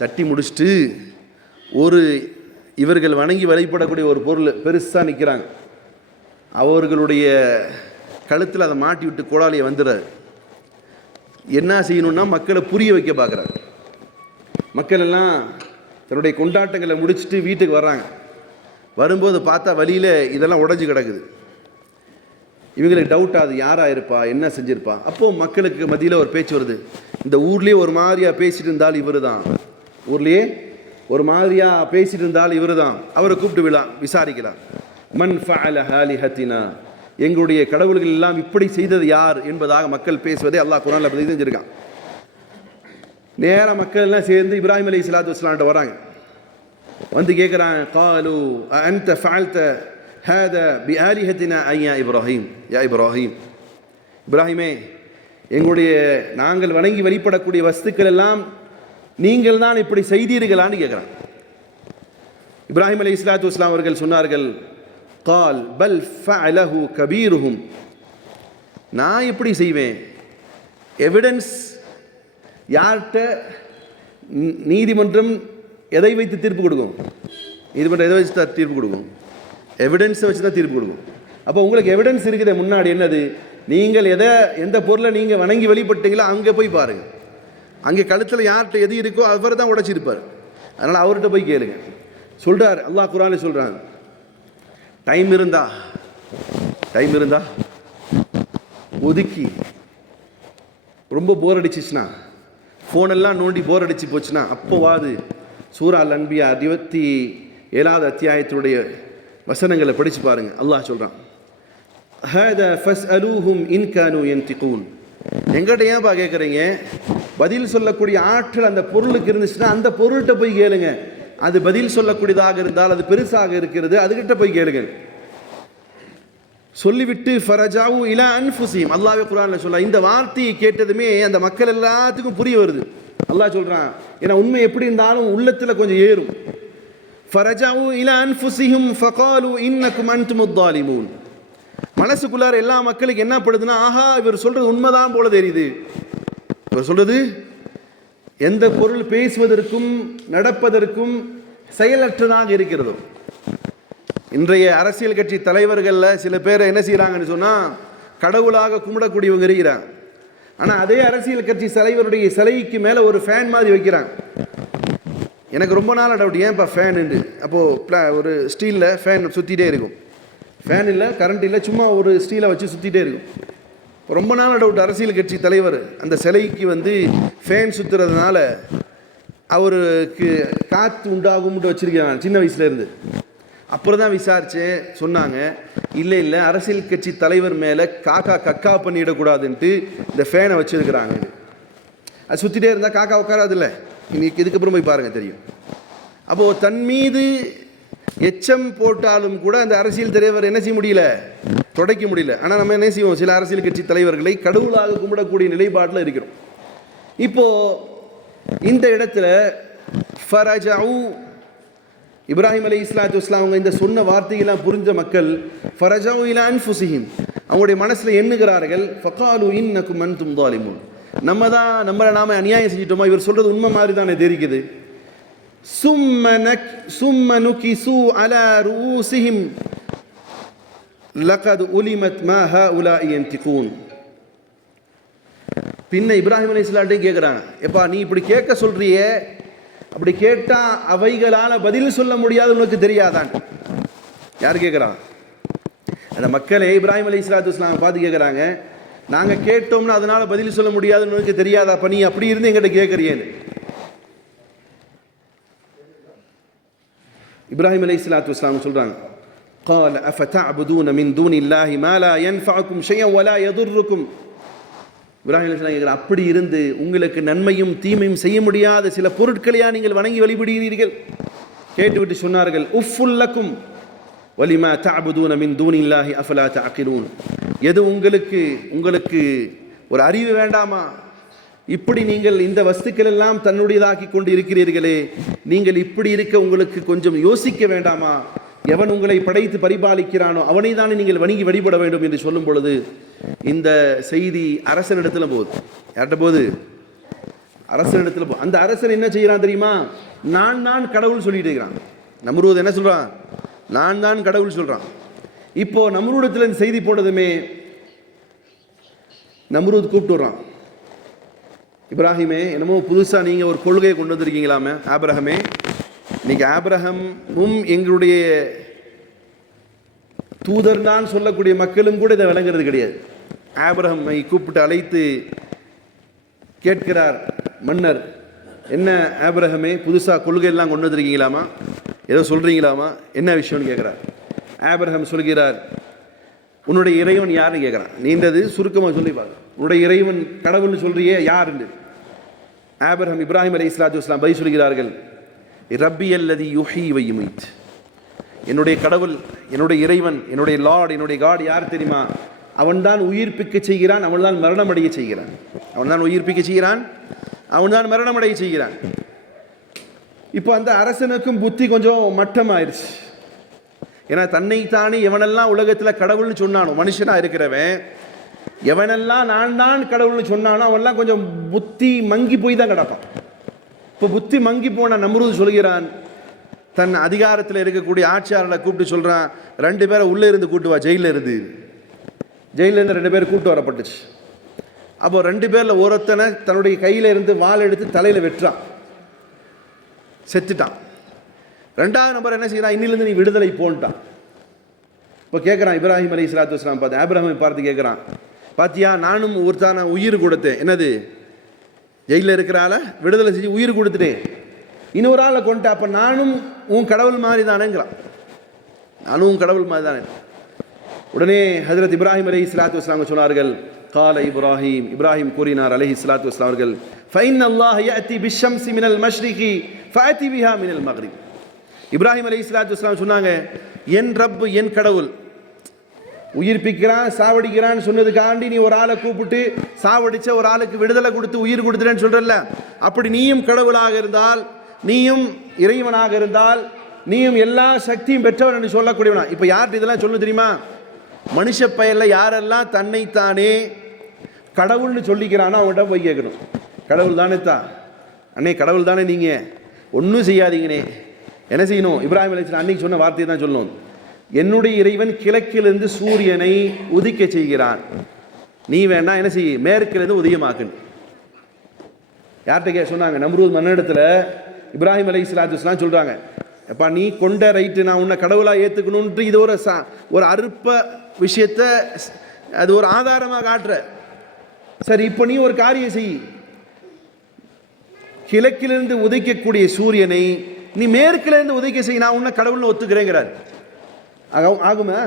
தட்டி முடிச்சுட்டு ஒரு இவர்கள் வணங்கி வழிபடக்கூடிய ஒரு பொருள் பெருசாக நிற்கிறாங்க, அவர்களுடைய கழுத்தில் அதை மாட்டி விட்டு கோடாலியை வந்துடுறாரு. என்ன செய்யணும்னா மக்களை புரிய வைக்க பார்க்குறாரு. மக்கள் எல்லாம் தன்னுடைய கொண்டாட்டங்களை முடிச்சுட்டு வீட்டுக்கு வர்றாங்க. வரும்போது பார்த்தா வழியில் இதெல்லாம் உடஞ்சி கிடக்குது. இவங்களுக்கு டவுட் ஆகுது, யாராக இருப்பா, என்ன செஞ்சிருப்பா. அப்போது மக்களுக்கு மத்தியில் ஒரு பேச்சு வருது, இந்த ஊர்லேயே ஒரு மாதிரியாக பேசிட்டு இருந்தால் இவர் தான், ஊர்லேயே ஒரு மாதிரியாக பேசிட்டு இருந்தால் இவர் தான். அவரை கூப்பிட்டு விசாரிக்கலாம். மன் ஃபஅல ஹாலிஹத்தினா, எங்களுடைய கடவுள்கள் எல்லாம் இப்படி செய்தது யார் என்பதாக மக்கள் பேசுவதை அல்லாஹ் குர்ஆன்ல பதிவு செஞ்சிருக்கான். நேராக மக்கள் எல்லாம் சேர்ந்து இப்ராஹிம் அலைஹிஸ்ஸலாத்து வஸ்ஸலாம்ட்ட வராங்க. வந்து கேட்குறாங்க, காலு அன்த ஃபஅல்த ஹாதா பிஆலிஹத்தினா ஐயா இப்ராஹிம், யா இப்ராஹிம், இப்ராஹிமே, எங்களுடைய நாங்கள் வணங்கி வழிபடக்கூடிய வஸ்துக்கள் எல்லாம் நீங்கள் தான் இப்படி செய்தீர்களான்னு கேட்குறாங்க. இப்ராஹிம் அலைஹிஸ்ஸலாத்து வஸ்ஸலாம் அவர்கள் சொன்னார்கள், கால் பல் ஃபஅலஹு கபீருஹும், நான் எப்படி செய்வேன், எவிடன்ஸ் யார்கிட்ட நீதிமன்றம் எதை வைத்து தீர்ப்பு கொடுக்கும், நீதிமன்றம் எதை வச்சு தான் தீர்ப்பு கொடுக்கும், எவிடன்ஸை வச்சு தான் தீர்ப்பு கொடுக்கும். அப்போ உங்களுக்கு எவிடன்ஸ் இருக்குது முன்னாடி, என்னது, நீங்கள் எந்த பொருளை நீங்கள் வணங்கி வழிபட்டீங்களோ அங்கே போய் பாருங்கள், அங்கே கழுத்தில் யார்கிட்ட எது இருக்கோ அவர் தான் உடைச்சிருப்பார், அதனால் அவர்கிட்ட போய் கேளுங்க சொல்கிறார். அல்லாஹ் குர்ஆனில் சொல்கிறாங்க, டைம் இருந்தா ஒதுக்கி, ரொம்ப போர் அடிச்சிச்சுன்னா, ஃபோனெல்லாம் நோண்டி போர் அடிச்சு போச்சுன்னா அப்போவாது சூரா அல் அன்பியா 27வது அத்தியாயத்துடைய வசனங்களை படித்து பாருங்கள். அல்லாஹ் சொல்கிறான், ஹாதா ஃபஸ்அலூஹும் இன் கானூ யன்திகூன், எங்கிட்ட ஏன்பா கேட்குறீங்க, பதில் சொல்லக்கூடிய ஆற்றல் அந்த பொருளுக்கு இருந்துச்சுன்னா அந்த பொருள்கிட்ட போய் கேளுங்க, அது பதில் சொல்லக்கூடியதாக இருந்தால், அது பெருசாக இருக்கிறது, அதுகிட்ட போய் கேளுங்க சொல்லிவிட்டு ஃபரஜாவு இலா அன்ஃபுஸிஹிம், அல்லாஹ்வே குர்ஆனில் சொல்ல, இந்த வார்த்தையை கேட்டதுமே அந்த மக்கள் எல்லாத்துக்கும் புரிய வருது. அல்லாஹ் சொல்கிறான், ஏன்னா உண்மை எப்படி இருந்தாலும் உள்ளத்தில் கொஞ்சம் ஏறும். ஃபரஜாவு இலா அன்ஃபுஸிஹிம் ஃபகாலு இன்னக்கும் அன்துமுத் ஸாலிமூன், மனசுக்குள்ளார எல்லா மக்களுக்கு என்ன படுதுன்னா, ஆஹா இவர் சொல்கிறது உண்மைதான் போல தெரியுது, இவர் சொல்கிறது எந்த பொருள் பேசுவதற்கும் நடப்பதற்கும் செயலற்றதாக இருக்கிறதோ. இன்றைய அரசியல் கட்சி தலைவர்களில் சில பேரை என்ன செய்கிறாங்கன்னு சொன்னால், கடவுளாக கும்பிடக்கூடியவங்க இருக்கிறாங்க, ஆனால் அதே அரசியல் கட்சி தலைவருடைய சிலைக்கு மேலே ஒரு ஃபேன் மாதிரி வைக்கிறாங்க. எனக்கு ரொம்ப நாள் டவுட், ஏன்ப்பா ஃபேன் உண்டு, அப்போது ஒரு ஸ்டீலில் ஃபேன் சுற்றிகிட்டே இருக்கும், ஃபேன் இல்லை, கரண்ட் இல்லை, சும்மா ஒரு ஸ்டீலை வச்சு சுற்றிகிட்டே இருக்கும். ரொம்ப நாள் டவுட், அரசியல் கட்சி தலைவர் அந்த சிலைக்கு வந்து ஃபேன் சுற்றுறதுனால அவருக்கு காற்று உண்டாகும்ட்டு வச்சுருக்காங்க சின்ன வயசுலேருந்து. அப்புறம் தான் விசாரித்து சொன்னாங்க, இல்லை அரசியல் கட்சி தலைவர் மேலே கக்கா பண்ணிடக்கூடாதுன்ட்டு இந்த ஃபேனை வச்சுருக்கிறாங்க. அது சுற்றிட்டே இருந்தால் காக்கா உட்காராது இல்லை, இன்னைக்கு இதுக்கப்புறம் போய் பாருங்கள் தெரியும். அப்போது தன் மீது எச்சம் போட்டாலும் கூட அந்த அரசியல் தலைவர் என்ன செய்ய முடியல, துடைக்க முடியல. ஆனால் நம்ம என்ன செய்வோம், சில அரசியல் கட்சி தலைவர்களை கடவுளாக கும்பிடக்கூடிய நிலைப்பாட்டில் இருக்கிறோம். இப்போது இந்த இடத்துல ஃபரஜாவு, இப்ராஹிம் அலைஹிஸ்ஸலாத்து வஸ்ஸலாம் அவங்க இந்த சொன்ன வார்த்தையெல்லாம் புரிஞ்ச மக்கள் ஃபரஜாவு இலா அன்ஃபுஸிஹிம், அவங்களுடைய மனசில் எண்ணுகிறார்கள், ஃபகாலு இன்னக்கும் அன்தும் ஸாலிமூன், நம்மளை நாம அநியாயம் செஞ்சிட்டோமா, இவர் சொல்கிறது உண்மை மாதிரி தானே தெரியுது. சும்ம நுகிசு அலா ரூஸிஹிம் லகத் உலிமத் மா ஹாஉலாஇ யன்திகூன். பின்ன இப்ராஹிம் அலைஹிஸ்ஸலாத்தையும் கேட்குறாங்க, எப்பா நீ இப்படி கேட்க சொல்றியே, அப்படி கேட்டால் அவைகளால் பதில் சொல்ல முடியாது உனக்கு தெரியாதான். யார் கேட்குறான், அந்த மக்களே இப்ராஹிம் அலைஹிஸ்ஸலாத்து வஸ்ஸலாம் பார்த்து கேட்குறாங்க, நாங்கள் கேட்டோம்னா அதனால் பதில் சொல்ல முடியாதுன்னு உனக்கு தெரியாதா, அப்போ நீ அப்படி இருந்து எங்கிட்ட கேட்குறியேன்னு. இப்ராஹிம் அலைஹிஸ்ஸலாத்து வஸ்ஸலாம் சொல்கிறாங்க, قال أفتعبدون من دون الله ما لا ينفعكم شيئا ولا يضركم. இப்ராஹிம் அலைஹிஸ்ஸலாம் கேட்குற, அப்படி இருந்து உங்களுக்கு நன்மையும் தீமையும் செய்ய முடியாத சில பொருட்களையா நீங்கள் வணங்கி வழிபடுகிறீர்கள். கேட்டுவிட்டு சொன்னார்கள், உஃபுல்லக்கும் வலிமா தஅபுதூன மின் தூனில்லாஹி அஃபலா தஅகிலூன். எது உங்களுக்கு ஒரு அறிவு வேண்டாமா, இப்படி நீங்கள் இந்த வஸ்துக்கள் எல்லாம் தன்னுடையதாக்கி கொண்டு இருக்கிறீர்களே, நீங்கள் இப்படி இருக்க உங்களுக்கு கொஞ்சம் யோசிக்க வேண்டாமா, எவன் உங்களை படைத்து பரிபாலிக்கிறானோ அவனை தானே நீங்கள் வணங்கி வழிபட வேண்டும் என்று சொல்லும் பொழுது இந்த செய்தி அரசனிடத்தில் போகுது. யார்கிட்ட போகுது, அரசனிடத்தில் போகுது. அந்த அரசன் என்ன செய்கிறான் தெரியுமா, நான் கடவுள் சொல்லிட்டு இருக்கிறான். நம்ரூத் என்ன சொல்கிறான், நான் தான் கடவுள் சொல்கிறான். இப்போ நம்ரூடத்தில் இந்த செய்தி போனதுமே நம்ரூத் கூப்பிட்டு வர்றான், இப்ராஹிமே என்னமோ புதுசாக நீங்கள் ஒரு கொள்கையை கொண்டு வந்திருக்கீங்களாமே, ஆபிரஹமே, இன்னைக்கு ஆபிரஹமும் எங்களுடைய தூதர் தான் சொல்லக்கூடிய மக்களும் கூட இதை விளங்குறது கிடையாது. ஆபிரஹமை கூப்பிட்டு அழைத்து கேட்கிறார் மன்னர், என்ன ஆபிரஹமே, புதுசாக கொள்கையெல்லாம் கொண்டு வந்திருக்கீங்களாமா, ஏதோ சொல்கிறீங்களாமா, என்ன விஷயம்னு கேட்குறார். ஆபிரஹம் சொல்கிறார், உன்னுடைய இறைவன் யாருன்னு கேட்குறான். நீண்டது சுருக்கமாக சொல்லி பாரு, உன்னுடைய இறைவன் கடவுள்னு சொல்கிறியே யாருன்னு. ஆபிரஹம் இப்ராஹிம் அலைஹிஸ்ஸலாத்து வஸ்ஸலாம் பதில் சொல்கிறார்கள், ரப்பி அல்லதி யுஹ்யி வ யுமீத், என்னுடைய கடவுள், என்னுடைய இறைவன், என்னுடைய லார்ட், என்னுடைய காட் யார் தெரியுமா? அவன்தான் உயிர்ப்பிக்க செய்கிறான், அவன்தான் மரணமடைய செய்கிறான். அவன்தான் உயிர்ப்பிக்க செய்கிறான், அவன்தான் மரணமடைய செய்கிறான். இப்போ அந்த அரசனுக்கும் புத்தி கொஞ்சம் மட்டமாயிருச்சு. ஏன்னா தன்னைத்தானே எவனெல்லாம் உலகத்தில் கடவுள்னு சொன்னானோ, மனுஷனாக இருக்கிறவன் எவனெல்லாம் நான் தான் கடவுள்னு சொன்னானோ அவன்லாம் கொஞ்சம் புத்தி மங்கி போய் தான் கிடப்பான். இப்போ புத்தி மங்கி போன நம்ரூத் சொல்கிறான், தன் அதிகாரத்தில் இருக்கக்கூடிய ஆட்சியாளர்களை கூப்பிட்டு சொல்கிறான், 2 பேரை உள்ளே இருந்து கூட்டு வா, ஜெயிலில் இருந்து 2 பேர் கூப்பிட்டு வரப்பட்டுச்சு. அப்போ 2 பேரில் ஒருத்தனை தன்னுடைய கையில் இருந்து வாள் எடுத்து தலையில் வெட்டுறான், செத்துட்டான். 2வது நம்பர் என்ன செய்யறான், இன்னிலிருந்து நீ விடுதலை போன்ட்டான். இப்போ கேட்குறான் இப்ராஹிம் அலைஹிஸ்ஸலாத்து வஸ்ஸலாம் பார்த்து, ஆபிரஹாமை பார்த்து கேட்குறான், பாத்தியா நானும் ஒருத்தான உயிர் கொடுத்தேன், என்னது ஜெயிலில் இருக்கிற ஆளை விடுதலை செஞ்சு உயிர் கொடுத்துட்டேன், இன்னொரு ஆளை கொண்டுட்டேன், அப்போ நானும் உன் கடவுள் மாதிரி தானேங்கிறான், நானும் உன் கடவுள் மாதிரி தானே. உடனே ஹஜ்ரத் இப்ராஹிம் அலைஹிஸ்ஸலாத்து வஸ்ஸலாம் சொன்னார்கள், கால இப்ராஹிம், இப்ராஹிம் கூறினார் அலைஹிஸ்ஸலாத்து வஸ்ஸலாம் அவர்கள், ஃபைன் அல்லாஹ் யஅதி பிஷ்ஷம்ஸி மினல் மஷ்ரிகி ஃபஅதி பிஹா மினல் மக்ரிப். இப்ராஹிம் அலைஹிஸ்ஸலாத்து வஸ்ஸலாம் சொன்னாங்க, என் ரப்பு, என் கடவுள் உயிர்ப்பிக்கிறான் சாவடிக்கிறான்னு சொன்னதுக்காண்டி நீ ஒரு ஆளை கூப்பிட்டு சாவடிச்ச ஒரு ஆளுக்கு விடுதலை கொடுத்து உயிர் கொடுத்துறேன்னு சொல்றல்ல, அப்படி நீயும் கடவுளாக இருந்தால், நீயும் இறைவனாக இருந்தால், நீயும் எல்லா சக்தியும் பெற்றவன் என்று சொல்லக்கூடியவனா. இப்போ யார்கிட்ட இதெல்லாம் சொல்ல தெரியுமா? மனுஷ பெயரில் யாரெல்லாம் தன்னைத்தானே கடவுள்னு சொல்லிக்கிறானோ அவங்கள்ட்ட போய் கேட்கணும், கடவுள் தானே தான் அண்ணே, கடவுள் தானே, நீங்கள் ஒன்றும் செய்யாதீங்கண்ணே, என்ன செய்யணும்? இப்ராஹிம் அலைஹிஸ்ஸலாம் அன்னைக்கு சொன்ன வார்த்தையை தான் சொல்லணும், என்னுடைய இறைவன் கிழக்கிலிருந்து சூரியனை உதிக்க செய்கிறான், நீ வேணா என்ன செய்ய, மேற்கிலிருந்து உதயமாக்குன்னு. யார்கிட்ட சொன்னாங்க? நம்ரூத் மன்னனிடத்தில் இப்ராஹிம் அலைஹிஸ்ஸலாத்து வஸ்ஸலாம் சொல்கிறாங்க, அப்பா நீ கொண்ட ரைட்டு, நான் உன்னை கடவுளாக ஏற்றுக்கணுன்ட்டு இது ஒரு அற்ப விஷயத்தை அது ஒரு ஆதாரமாக காட்டுற. சரி, இப்போ நீ ஒரு காரியம் செய், கிழக்கிலிருந்து உதைக்கக்கூடிய சூரியனை நீ மேற்கிலிருந்து உதைக்க செய், நான் உன்னை கடவுள்னு ஒத்துக்கிறேங்கிறார். ஆகுமா?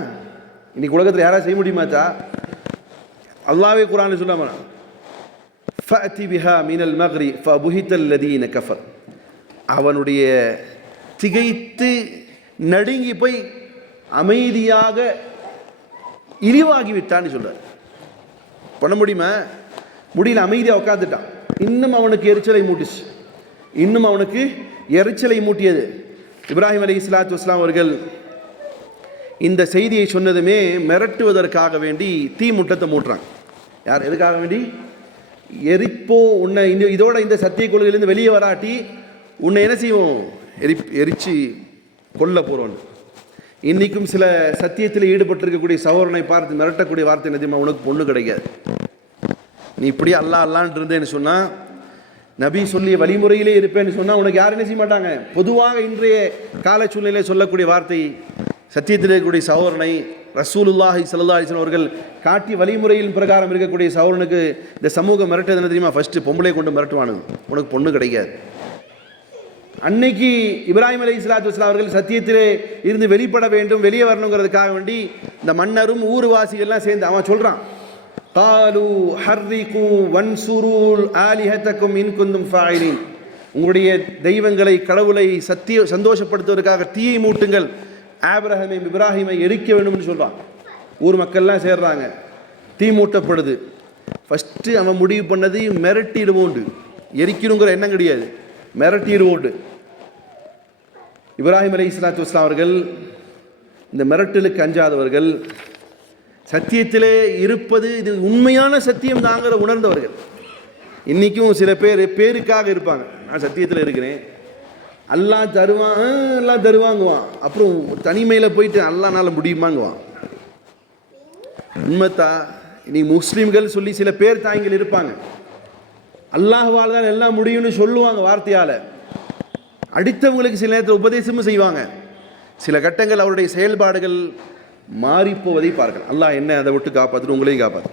இன்னைக்கு உலகத்தில் யாராவது செய்ய முடியுமாச்சா? அல்லாஹ்வே குர்ஆனில் சொல்லாம, ஃபஅதி பிஹா மினல் மக்ரி ஃபபுஹிதல் லதீன கஃபர், அவனுடைய திகைத்து நடுங்கி போய் அமைதியாக இழிவாகிவிட்டான்னு சொல்றார். பண்ண முடியுமா? முடியல, அமைதியாக உட்காந்துட்டான். இன்னும் அவனுக்கு எரிச்சலை மூட்டுச்சு, இன்னும் அவனுக்கு எரிச்சலை மூட்டியது. இப்ராஹிம் அலைஹிஸ்ஸலாத்து வஸ்ஸலாம் அவர்கள் இந்த செய்தியை சொன்னதுமே மிரட்டுவதற்காக வேண்டி தீ முட்டத்தை மூட்டுறாங்க. யார்? எதுக்காக வேண்டி? எரிப்போ உன்னை, இதோட இந்த சத்திய கொள்கையிலேருந்து வெளியே வராட்டி உன்னை என்ன செய்வோம், எரிச்சு கொல்ல போகிறோன்னு. இன்றைக்கும் சில சத்தியத்தில் ஈடுபட்டிருக்கக்கூடிய சகோதரனை பார்த்து மிரட்டக்கூடிய வார்த்தை என்ன தெரியுமா? உனக்கு பொண்ணு கிடைக்காது, நீ இப்படியே அல்லாஹ் அல்லான்னு இருந்தேன்னு சொன்னால், நபி சொல்லிய வழிமுறையிலே இருப்பேன்னு சொன்னால் உனக்கு யாரும் என்ன செய்ய மாட்டாங்க. பொதுவாக இன்றைய கால சூழ்நிலையில் சொல்லக்கூடிய வார்த்தை, சத்தியத்தில் இருக்கக்கூடிய சகோதரனை ரசூலுல்லாஹி ஸல்லல்லாஹு அலைஹி வஸல்லம் அவர்கள் காட்டிய வழிமுறையின் பிரகாரம் இருக்கக்கூடிய சகோதரனுக்கு இந்த சமூகம் மிரட்டது என்ன தெரியுமா? ஃபஸ்ட்டு பொம்பளை கொண்டு மிரட்டுவானுங்க, உனக்கு பொண்ணு கிடைக்காது. அன்னைக்கு இப்ராஹிம் அலைஹிஸ்ஸலாத்து வஸ்ஸலாம் அவர்கள் சத்தியத்திலே இருந்து வெளிப்பட வேண்டும், வெளியே வரணுங்கிறதுக்காக வேண்டி இந்த மன்னரும் ஊர்வாசிகள்லாம் சேர்ந்து அவன் சொல்கிறான், காலு ஹர்ரிகு வன்சுரூல் ஆலிஹத்தக்கும் இன் குந்தும் ஃபாயிலின், உங்களுடைய தெய்வங்களை, கடவுளை சந்தோஷப்படுத்துவதற்காக தீயை மூட்டுங்கள், ஆபிரஹாமை இப்ராஹிமை எரிக்க வேண்டும்னு சொல்கிறான். ஊர் மக்கள்லாம் சேர்றாங்க, தீ மூட்டப்படுது. ஃபஸ்ட்டு அவன் முடிவு பண்ணது மிரட்டிடுவோண்டு, எரிக்கணுங்கிற எண்ணம் கிடையாது, மிரட்டிடுவோண்டு. இப்ராஹிம் அலைஹிஸ்ஸலாத்து வஸ்ஸலாம் அவர்கள் இந்த மிரட்டலுக்கு அஞ்சாதவர்கள், சத்தியத்திலே இருப்பது இது உண்மையான சத்தியம் தாங்கிற உணர்ந்தவர்கள். இன்றைக்கும் சில பேர் பேருக்காக இருப்பாங்க, நான் சத்தியத்தில் இருக்கிறேன், அல்லாஹ் தருவான், எல்லாம் தருவாங்குவான், அப்புறம் தனிமையில் போயிட்டு அல்லாஹ்னால முடியுமாங்குவான். உண்மைத்தா? இன்னைக்கு முஸ்லீம்கள் சொல்லி சில பேர் தாய்கள் இருப்பாங்க, அல்லாஹ்வால் தான் எல்லாம் முடியும்னு சொல்லுவாங்க வார்த்தையால். அடித்தவங்களுக்கு சில நேரத்தில் உபதேசமும் செய்வாங்க. சில கட்டங்கள் அவருடைய செயல்பாடுகள் மாறிப்போவதை பார்க்கலாம். அல்லாஹ் என்ன அதை விட்டு காப்பாற்று, உங்களையும் காப்பாற்று.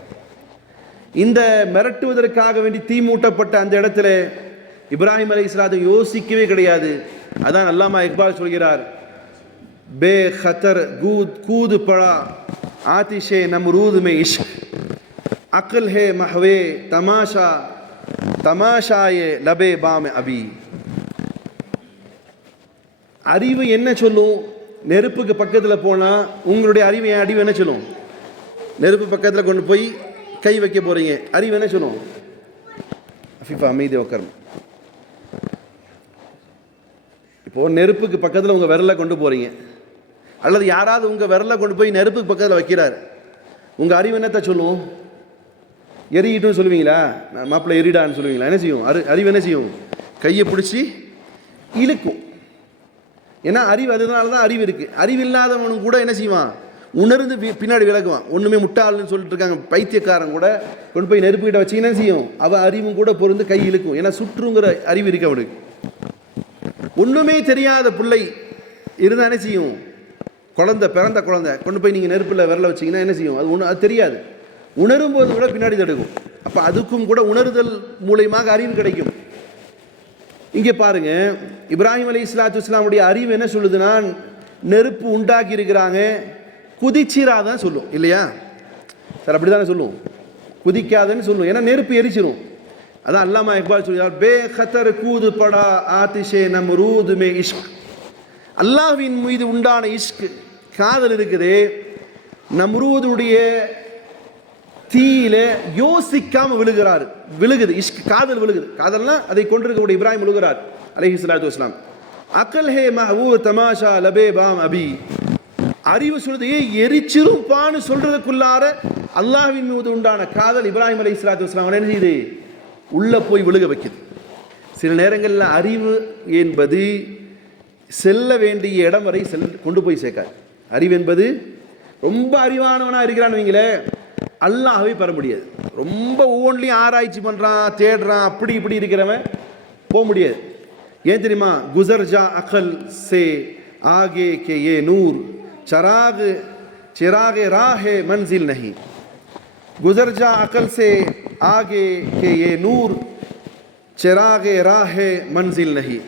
இந்த மிரட்டுவதற்காக வேண்டி தீ மூட்டப்பட்ட அந்த இடத்துல இப்ராஹிம் அலைஹிஸ்ஸலாத்தை யோசிக்கவே கிடையாது. அதான் அல்லாமா இக்பால் சொல்கிறார், பே खतर कूद पड़ा आतिशे नमरूद में इश्क अक्ल है महवे तमाशा तमाशाए लबे बाम अभी. அறிவு என்ன சொல்லும்? நெருப்புக்கு பக்கத்தில் போனால் உங்களுடைய அறிவு என்ன சொல்லும்? நெருப்பு பக்கத்தில் கொண்டு போய் கை வைக்க போறீங்க, அறிவு என்ன சொல்லும்? அஃபீஃபா அமைதி உட்காரும். இப்போ நெருப்புக்கு பக்கத்தில் உங்கள் விரலை கொண்டு போறீங்க, அல்லது யாராவது உங்கள் விரலை கொண்டு போய் நெருப்புக்கு பக்கத்தில் வைக்கிறார், உங்கள் அறிவு என்னத்தை சொல்லும்? எரியிட்டும் சொல்லுவீங்களா? மாப்பிள்ளை எரிடான்னு சொல்லுவீங்களா? என்ன செய்யும்? அறிவு என்ன செய்யும்? கையை பிடிச்சி இழுக்கும். ஏன்னா அறிவு, அதனால தான் அறிவு இருக்குது. அறிவு இல்லாதவனும் கூட என்ன செய்வான்? உணர்ந்து பின்னாடி விலகுவான். ஒன்றுமே முட்டாள்னு சொல்லிட்டு இருக்காங்க, பைத்தியக்காரன் கூட கொண்டு போய் நெருப்புக்கிட்ட வச்சு என்ன செய்யும்? அவள் அறிவும் கூட பொருந்து கை இழுக்கும். ஏன்னா சுற்றுங்கிற அறிவு இருக்கு அவனுக்கு. ஒன்றுமே தெரியாத பிள்ளை இருந்தால் என்ன செய்யும்? பிறந்த குழந்தை கொண்டு போய் நீங்கள் நெருப்பில் விரல வச்சிங்கன்னா என்ன செய்யும்? அது தெரியாது. உணரும் போது கூட பின்னாடி தடுக்கும். அப்போ அதுக்கும் கூட உணர்தல் மூலமாக அறிவு கிடைக்கும். இங்கே பாருங்க, இப்ராஹிம் அலைஹிஸ்ஸலாத்து வஸ்ஸலாமுடைய அறிவு என்ன சொல்லுதுன்னா, நெருப்பு உண்டாக்கி இருக்கிறாங்க, குதிச்சிராதான் சொல்லும் இல்லையா சார்? அப்படி தானே சொல்லும், குதிக்காதன்னு சொல்லும். ஏன்னா நெருப்பு எரிச்சிரும். அதான் அல்லாமா இக்பால் சொல்கிறார், பே खतर कूद पड़ा आतिशे नमरूद में इश्क. அல்லாஹ்வின் மீது உண்டான இஷ்க், காதல் இருக்குதே, நம்ரூதுடைய தீயில யோசிக்காம விழுகுது. இஷ்க் காதல் விழுகுது. காதல்னா அதை கொண்டிருக்கக்கூடிய இப்ராஹிம் விழுகிறார் அலைஹிஸ்ஸலாத்து வஸ்ஸலாம். அக்கல் ஹே மஹ்வூ தமாஷா லபே பாம் அபி. அறிவு சொல்றது எரிச்சிருப்பான்னு சொல்றதுக்குள்ளார அல்லாஹ்வின் மீது உண்டான காதல் இப்ராஹிம் அலைஹிஸ்ஸலாத்து வஸ்ஸலாம் என்ன செய்யுது? உள்ள போய் விழுக வைக்குது. சில நேரங்களில் அறிவு என்பது செல்ல வேண்டிய இடம் வரை கொண்டு போய் சேர்க்காது. அறிவு என்பது ரொம்ப அறிவானவனா இருக்கிறான்னு வைங்களே, அல்லாஹ்வை பெற முடியாது. ரொம்ப ஒவ்வொன்றிலையும் ஆராய்ச்சி பண்ணுறான், தேடுறான், அப்படி இப்படி இருக்கிறவன் போக முடியாது. ஏன் தெரியுமா? குசர்ஜா அகல் சே ஆகே கே ஏ நூர் चिराग राह मंजिल नहीं. गुजर जा अकल से आगे के ये नूर चिराग राह मंजिल नहीं.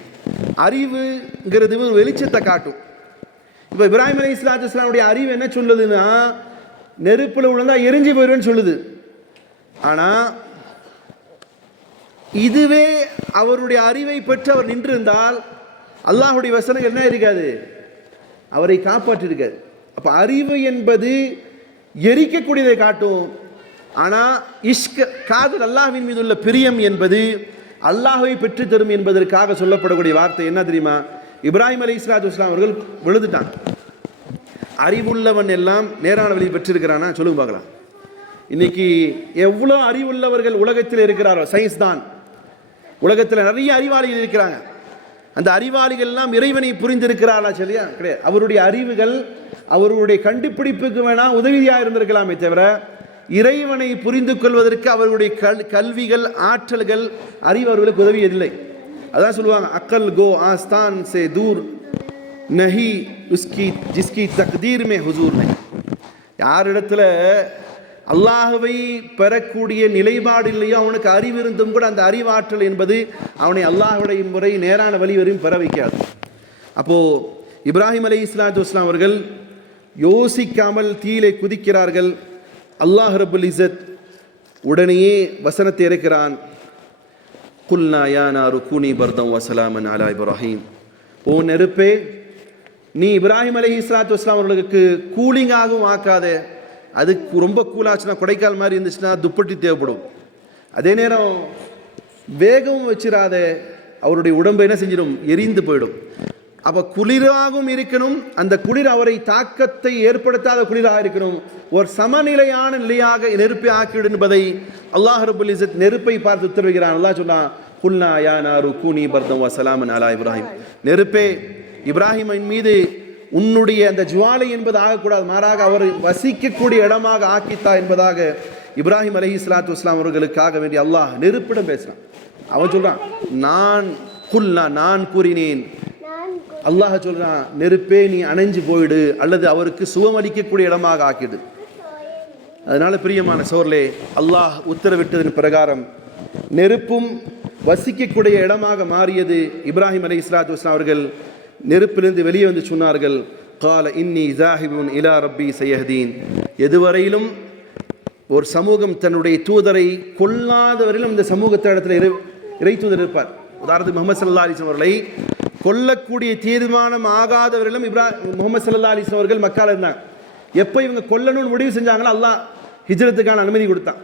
அறிவுங்கிறது ஒரு வெளிச்சத்தை காட்டும். இப்போ இப்ராஹிம் அலைஹிஸ்ஸலாத்து வஸ்ஸலாமுடைய அறிவு என்ன சொல்லுதுன்னா, நெருப்பில் விழுந்தா எரிஞ்சு போயிடுவேன்னு சொல்லுது. ஆனால் இதுவே அவருடைய அறிவை பெற்று அவர் நின்றிருந்தால் அல்லாஹ்வுடைய வசனம் என்ன இருக்காது? அவரை காப்பாற்றிருக்காது. அப்போ அறிவு என்பது எரிக்கக்கூடியதை காட்டும். ஆனால் இஷ்க், காதல், அல்லாஹ்வின் மீது உள்ள பிரியம் என்பது அல்லாஹ்வை பெற்று தரும் என்பதற்காக சொல்லப்படக்கூடிய வார்த்தை என்ன தெரியுமா? இப்ராஹிம் அலைஹிஸ்ஸலாத்து வஸ்ஸலாம் அவர்கள் விழுந்துட்டான். அறிவுள்ளவன் எல்லாம் நேரான வழி பெற்றிருக்கிறானா? சொல்லுங்க பார்க்கலாம். இன்னைக்கு எவ்வளோ அறிவுள்ளவர்கள் உலகத்தில் இருக்கிறாரோ, சயின்ஸ் தான், உலகத்தில் நிறைய அறிவாளிகள் இருக்கிறாங்க. அந்த அறிவாளிகள் எல்லாம் இறைவனை புரிந்திருக்கிறாரா? சரியா? கிடையாது. அவருடைய அறிவுகள் அவருடைய கண்டுபிடிப்புக்கு வேணா உதவியாக இருந்திருக்கலாமே தவிர இறைவனை புரிந்து கொள்வதற்கு அவருடைய கல்விகள், ஆற்றல்கள், அறிவு அவர்களுக்கு உதவியதில்லை. அதான் சொல்லுவாங்க, அக்கல் கோ ஆஸ்தான் சே தூர் நஹி உஸ்கி ஜிஸ்கி தக்தீர் மே ஹுசூர் நஹி. யாரிடத்துல அல்லாஹ்வை பெறக்கூடிய நிலைப்பாடு இல்லையோ அவனுக்கு அறிவு இருந்தும் கூட அந்த அறிவாற்றல் என்பது அவனை அல்லாஹ்வுடைய முறை நேரான வழி வரையும் பெற வைக்காது. அப்போது இப்ராஹிம் அலைஹிஸ்ஸலாத்து வஸ்ஸலாம் அவர்கள் யோசிக்காமல் தீயிலே குதிக்கிறார்கள். அல்லாஹ் ரப்புல் இஸ்ஸத் உடனேயே வசனத்தை இறக்கிறான், குல்னா யா நாரு கூனி பர்தம் வசலாமன் அலா இப்ராஹிம். ஓ நெருப்பே, நீ இப்ராஹிம் அலைஹிஸ்ஸலாத்து வஸ்ஸலாம் அவர்களுக்கு கூலிங்காகவும் ஆக்காத. அது ரொம்ப கூலாச்சுன்னா, கொடைக்கால் மாதிரி இருந்துச்சுன்னா துப்பட்டி தேவைப்படும். அதே நேரம் வேகமும் வச்சிடாத, அவருடைய உடம்பு என்ன செஞ்சிடும்? எரிந்து போயிடும். அப்போ குளிராகவும் இருக்கணும், அந்த குளிர் அவரை தாக்கத்தை ஏற்படுத்தாத குளிராக இருக்கணும். ஒரு சமநிலையான நிலையாக நெருப்பை ஆக்கிடு என்பதை அல்லாஹ் ரப்புல் இஸ்ஸத் நெருப்பை பார்த்து உத்தரவுகிறான். அல்லாஹ் சொன்னான், குல்னா யா நாரு கூனி பர்தம் வசலாமன் அலா இப்ராஹிம். நெருப்பே, இப்ராஹிமின் மீது உன்னுடைய அந்த ஜுவாலை என்பது ஆகக்கூடாது, மாறாக அவர் வசிக்கக்கூடிய இடமாக ஆக்கித்தா என்பதாக இப்ராஹிம் அலைஹிஸ்ஸலாத்து வஸ்ஸலாம் அவர்களுக்காக வேண்டி அல்லாஹ் நெருப்பிடம் பேசுகிறான். அவன் சொல்கிறான், நான் கூறினேன் அல்லாஹ் சொல்றான், நெருப்பே நீ அணைஞ்சு போயிடு அல்லது அவருக்கு சுகமளிக்கக்கூடிய இடமாக ஆக்கிடு. அதனால பிரியமான சோர்லே, அல்லாஹ் உத்தரவிட்டதன் பிரகாரம் நெருப்பும் வசிக்கக்கூடிய இடமாக மாறியது. இப்ராஹிம் அலைஹிஸ்ஸலாத்து வஸ்ஸலாம் அவர்கள் நெருப்பிலிருந்து வெளியே வந்து சொன்னார்கள், கால இன்னி ஜாஹிபுன் இலா ரப்பி சயஹ்தீன். எதுவரையிலும் ஒரு சமூகம் தன்னுடைய தூதரை கொல்லாதவரையிலும் இந்த சமூகத்திடத்தில் இறை தூதர் இருப்பார். உதாரணத்துக்கு முகமது ஸல்லல்லாஹு அலைஹி வஸல்லம் அவர்களை கொல்லக்கூடிய தீர்மானம் ஆகாதவர்களும் முகமது ஸல்லல்லாஹு அலைஹி வஸல்லம் அவர்கள் மக்கால இருந்தாங்க. எப்போ இவங்க கொல்லணும்னு முடிவு செஞ்சாங்களோ அல்லாஹ் ஹிஜ்ரத்துக்கான அனுமதி கொடுத்தான்.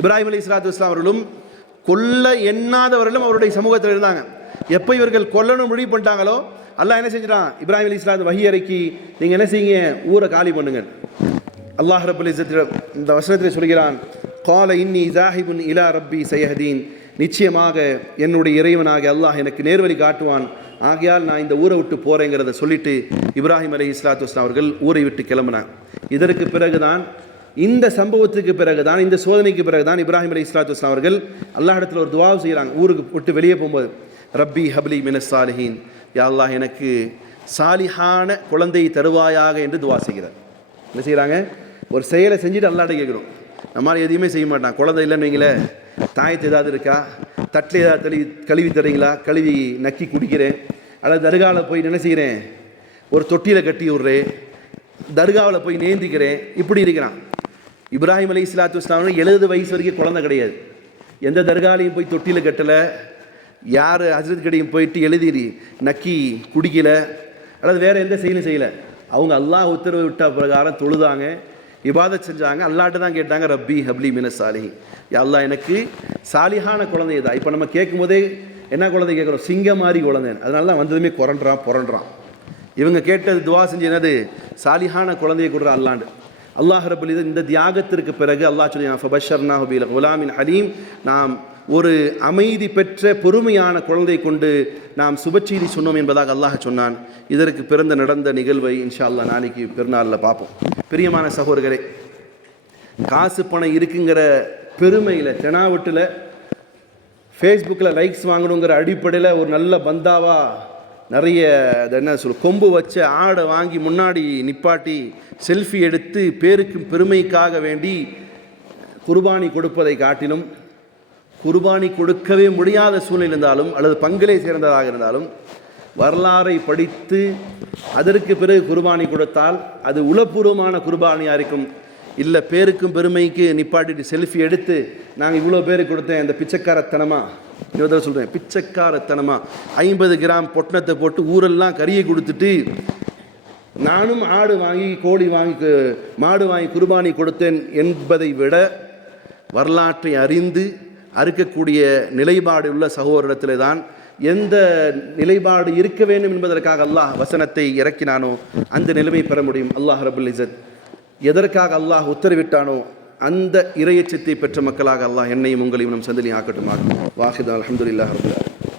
இப்ராஹிம் அலைஹிஸ்ஸலாத்து வஸ்ஸலாம் அவர்களும் கொல்ல எண்ணாதவர்களும் அவருடைய சமூகத்தில் இருந்தாங்க. எப்போ இவர்கள் கொல்லணும் முடிவு பண்ணிட்டாங்களோ அல்லாஹ் என்ன செஞ்சிட்டான், இப்ராஹிம் அலைஹிஸ்ஸலாம் வஹி இறக்கி, நீங்கள் என்ன செய்யுங்க, ஊரை காலி பண்ணுங்கள். அல்லாஹ் ரப்பல் இஸ்ஸத் இந்த வசனத்தில் சொல்கிறான், கால இன்னி ஜாஹிபுன் இலா ரப்பி சயஹ்தீன். நிச்சயமாக என்னுடைய இறைவனாக அல்லாஹ் எனக்கு நேர்வழி காட்டுவான், ஆகையால் நான் இந்த ஊரை விட்டு போகிறேங்கிறத சொல்லிட்டு இப்ராஹிம் அலைஹிஸ்ஸலாத்து வஸ்ஸலாம் அவர்கள் ஊரை விட்டு கிளம்பினாங்க. இதற்கு பிறகுதான், இந்த சம்பவத்துக்கு பிறகுதான், இந்த சோதனைக்கு பிறகுதான் இப்ராஹிம் அலைஹிஸ்ஸலாத்து வஸ்ஸலாம் அவர்கள் அல்லாஹ் இடத்துல ஒரு துவா செய்கிறாங்க. ஊருக்கு விட்டு வெளியே போகும்போது, ரப்பி ஹப்லி மினஸ் சாலிஹீன், யா அல்லாஹ் எனக்கு சாலிஹான குழந்தை தருவாயாக என்று துவா செய்கிறார். என்ன செய்கிறாங்க, ஒரு செயலை செஞ்சுட்டு அல்லாஹ்ட்ட கேட்குறோம். நம்மளால் எதையுமே செய்ய மாட்டான். குழந்தை இல்லைன்னு வைங்களேன், தாயத்து ஏதாவது இருக்கா, தட்டில் ஏதாவது கழுவி தரீங்களா, கழுவி நக்கி குடிக்கிறேன், அல்லது தர்காவில் போய் என்ன செய்கிறேன், ஒரு தொட்டியில் கட்டி விட்றேன், தர்காவில் போய் நேந்திக்கிறேன், இப்படி இருக்கிறான். இப்ராஹிம் அலைஹிஸ்ஸலாத்து வஸ்ஸலாம் 70 வயசு வரைக்கும் குழந்தை கிடையாது. எந்த தர்காலையும் போய் தொட்டியில் கட்டலை, யார் ஹஜ்ரத் கடையும் போயிட்டு எழுதி நக்கி குடிக்கலை, அல்லது வேறு எந்த செயலும் செய்யலை. அவங்க அல்லாஹ் உத்தரவு விட்ட பிரகாரம் தொழுதாங்க, இபாதத் செஞ்சாங்க, அல்லாஹ்ட்ட தான் கேட்டாங்க, ரப்பி ஹப்லி மினஸ் சாலிஹீன், யா அல்லாஹ் எனக்கு சாலிஹான குழந்தை தான். இப்போ நம்ம கேட்கும் போதே என்ன குழந்தை கேட்குறோம், சிங்கம் மாதிரி குழந்தை. அதனால தான் வந்ததுமே புரண்டுறான். இவங்க கேட்டது துவா செஞ்சு என்னது, சாலிஹான குழந்தையை கொடுற அல்லாண்டு. அல்லாஹ் ரப்பல் இஸ்ஸத் இந்த தியாகத்திற்கு பிறகு அல்லாஹ் சொல்லினான், ஃபபஷர்னாஹு பில் குலாமின் ஹலீம், நாம் ஒரு அமைதி பெற்ற பொறுமையான குழந்தை கொண்டு நாம் சுபச்செய்தி சொன்னோம் என்பதாக அல்லாஹ் சொன்னான். இதற்கு பிறந்த நடந்த நிகழ்வை இன்ஷா அல்லாஹ் நாளைக்கு பெருநாளில் பார்ப்போம். பிரியமான சகோதரர்களே, காசு பணம் இருக்குங்கிற பெருமையில் தெனாவட்டில் ஃபேஸ்புக்கில் லைக்ஸ் வாங்கணுங்கிற அடிப்படையில் ஒரு நல்ல பந்தாவாக நிறைய என்ன கொம்பு வச்ச ஆடை வாங்கி முன்னாடி நிப்பாட்டி செல்ஃபி எடுத்து பேருக்கும் பெருமைக்காக வேண்டி குர்பானி கொடுப்பதை காட்டிலும், குர்பானி கொடுக்கவே முடியாத சூழ்நிலை இருந்தாலும் அல்லது பங்கிலே சேர்ந்ததாக இருந்தாலும் வரலாறை படித்து அதற்கு பிறகு குர்பானி கொடுத்தால் அது உளப்பூர்வமான குர்பானியாக இருக்கும். இல்லை பேருக்கும் பெருமைக்கு நிப்பாட்டிட்டு செல்ஃபி எடுத்து நாங்கள் இவ்வளோ பேருக்கு கொடுத்தேன், அந்த பிச்சைக்காரத்தனமாக, இன்னொரு சொல்கிறேன், பிச்சைக்காரத்தனமாக 50 கிராம் பொட்டணத்தை போட்டு ஊரெல்லாம் கறியை கொடுத்துட்டு நானும் ஆடு வாங்கி கோழி வாங்கி மாடு வாங்கி குர்பானி கொடுத்தேன் என்பதை விட வரலாற்றை அறிந்து அறுக்கக்கூடிய நிலைப்பாடு உள்ள சகோதரத்தில் தான் எந்த நிலைப்பாடு இருக்க வேண்டும் என்பதற்காக அல்லாஹ் வசனத்தை இறக்கினானோ அந்த நிலைமை பெற முடியும். அல்லாஹ் ரப்பல் இஸ்ஸத் எதற்காக அல்லாஹ் உத்தரவிட்டானோ அந்த இறையச்சத்தை பெற்ற மக்களாக அல்லாஹ் என்னையும் உங்களையும் நம் சந்ததியை ஆக்கட்டுமாக. வாஹித் அல்ஹம்துலில்லாஹி ரப்பில் ஆலமீன்.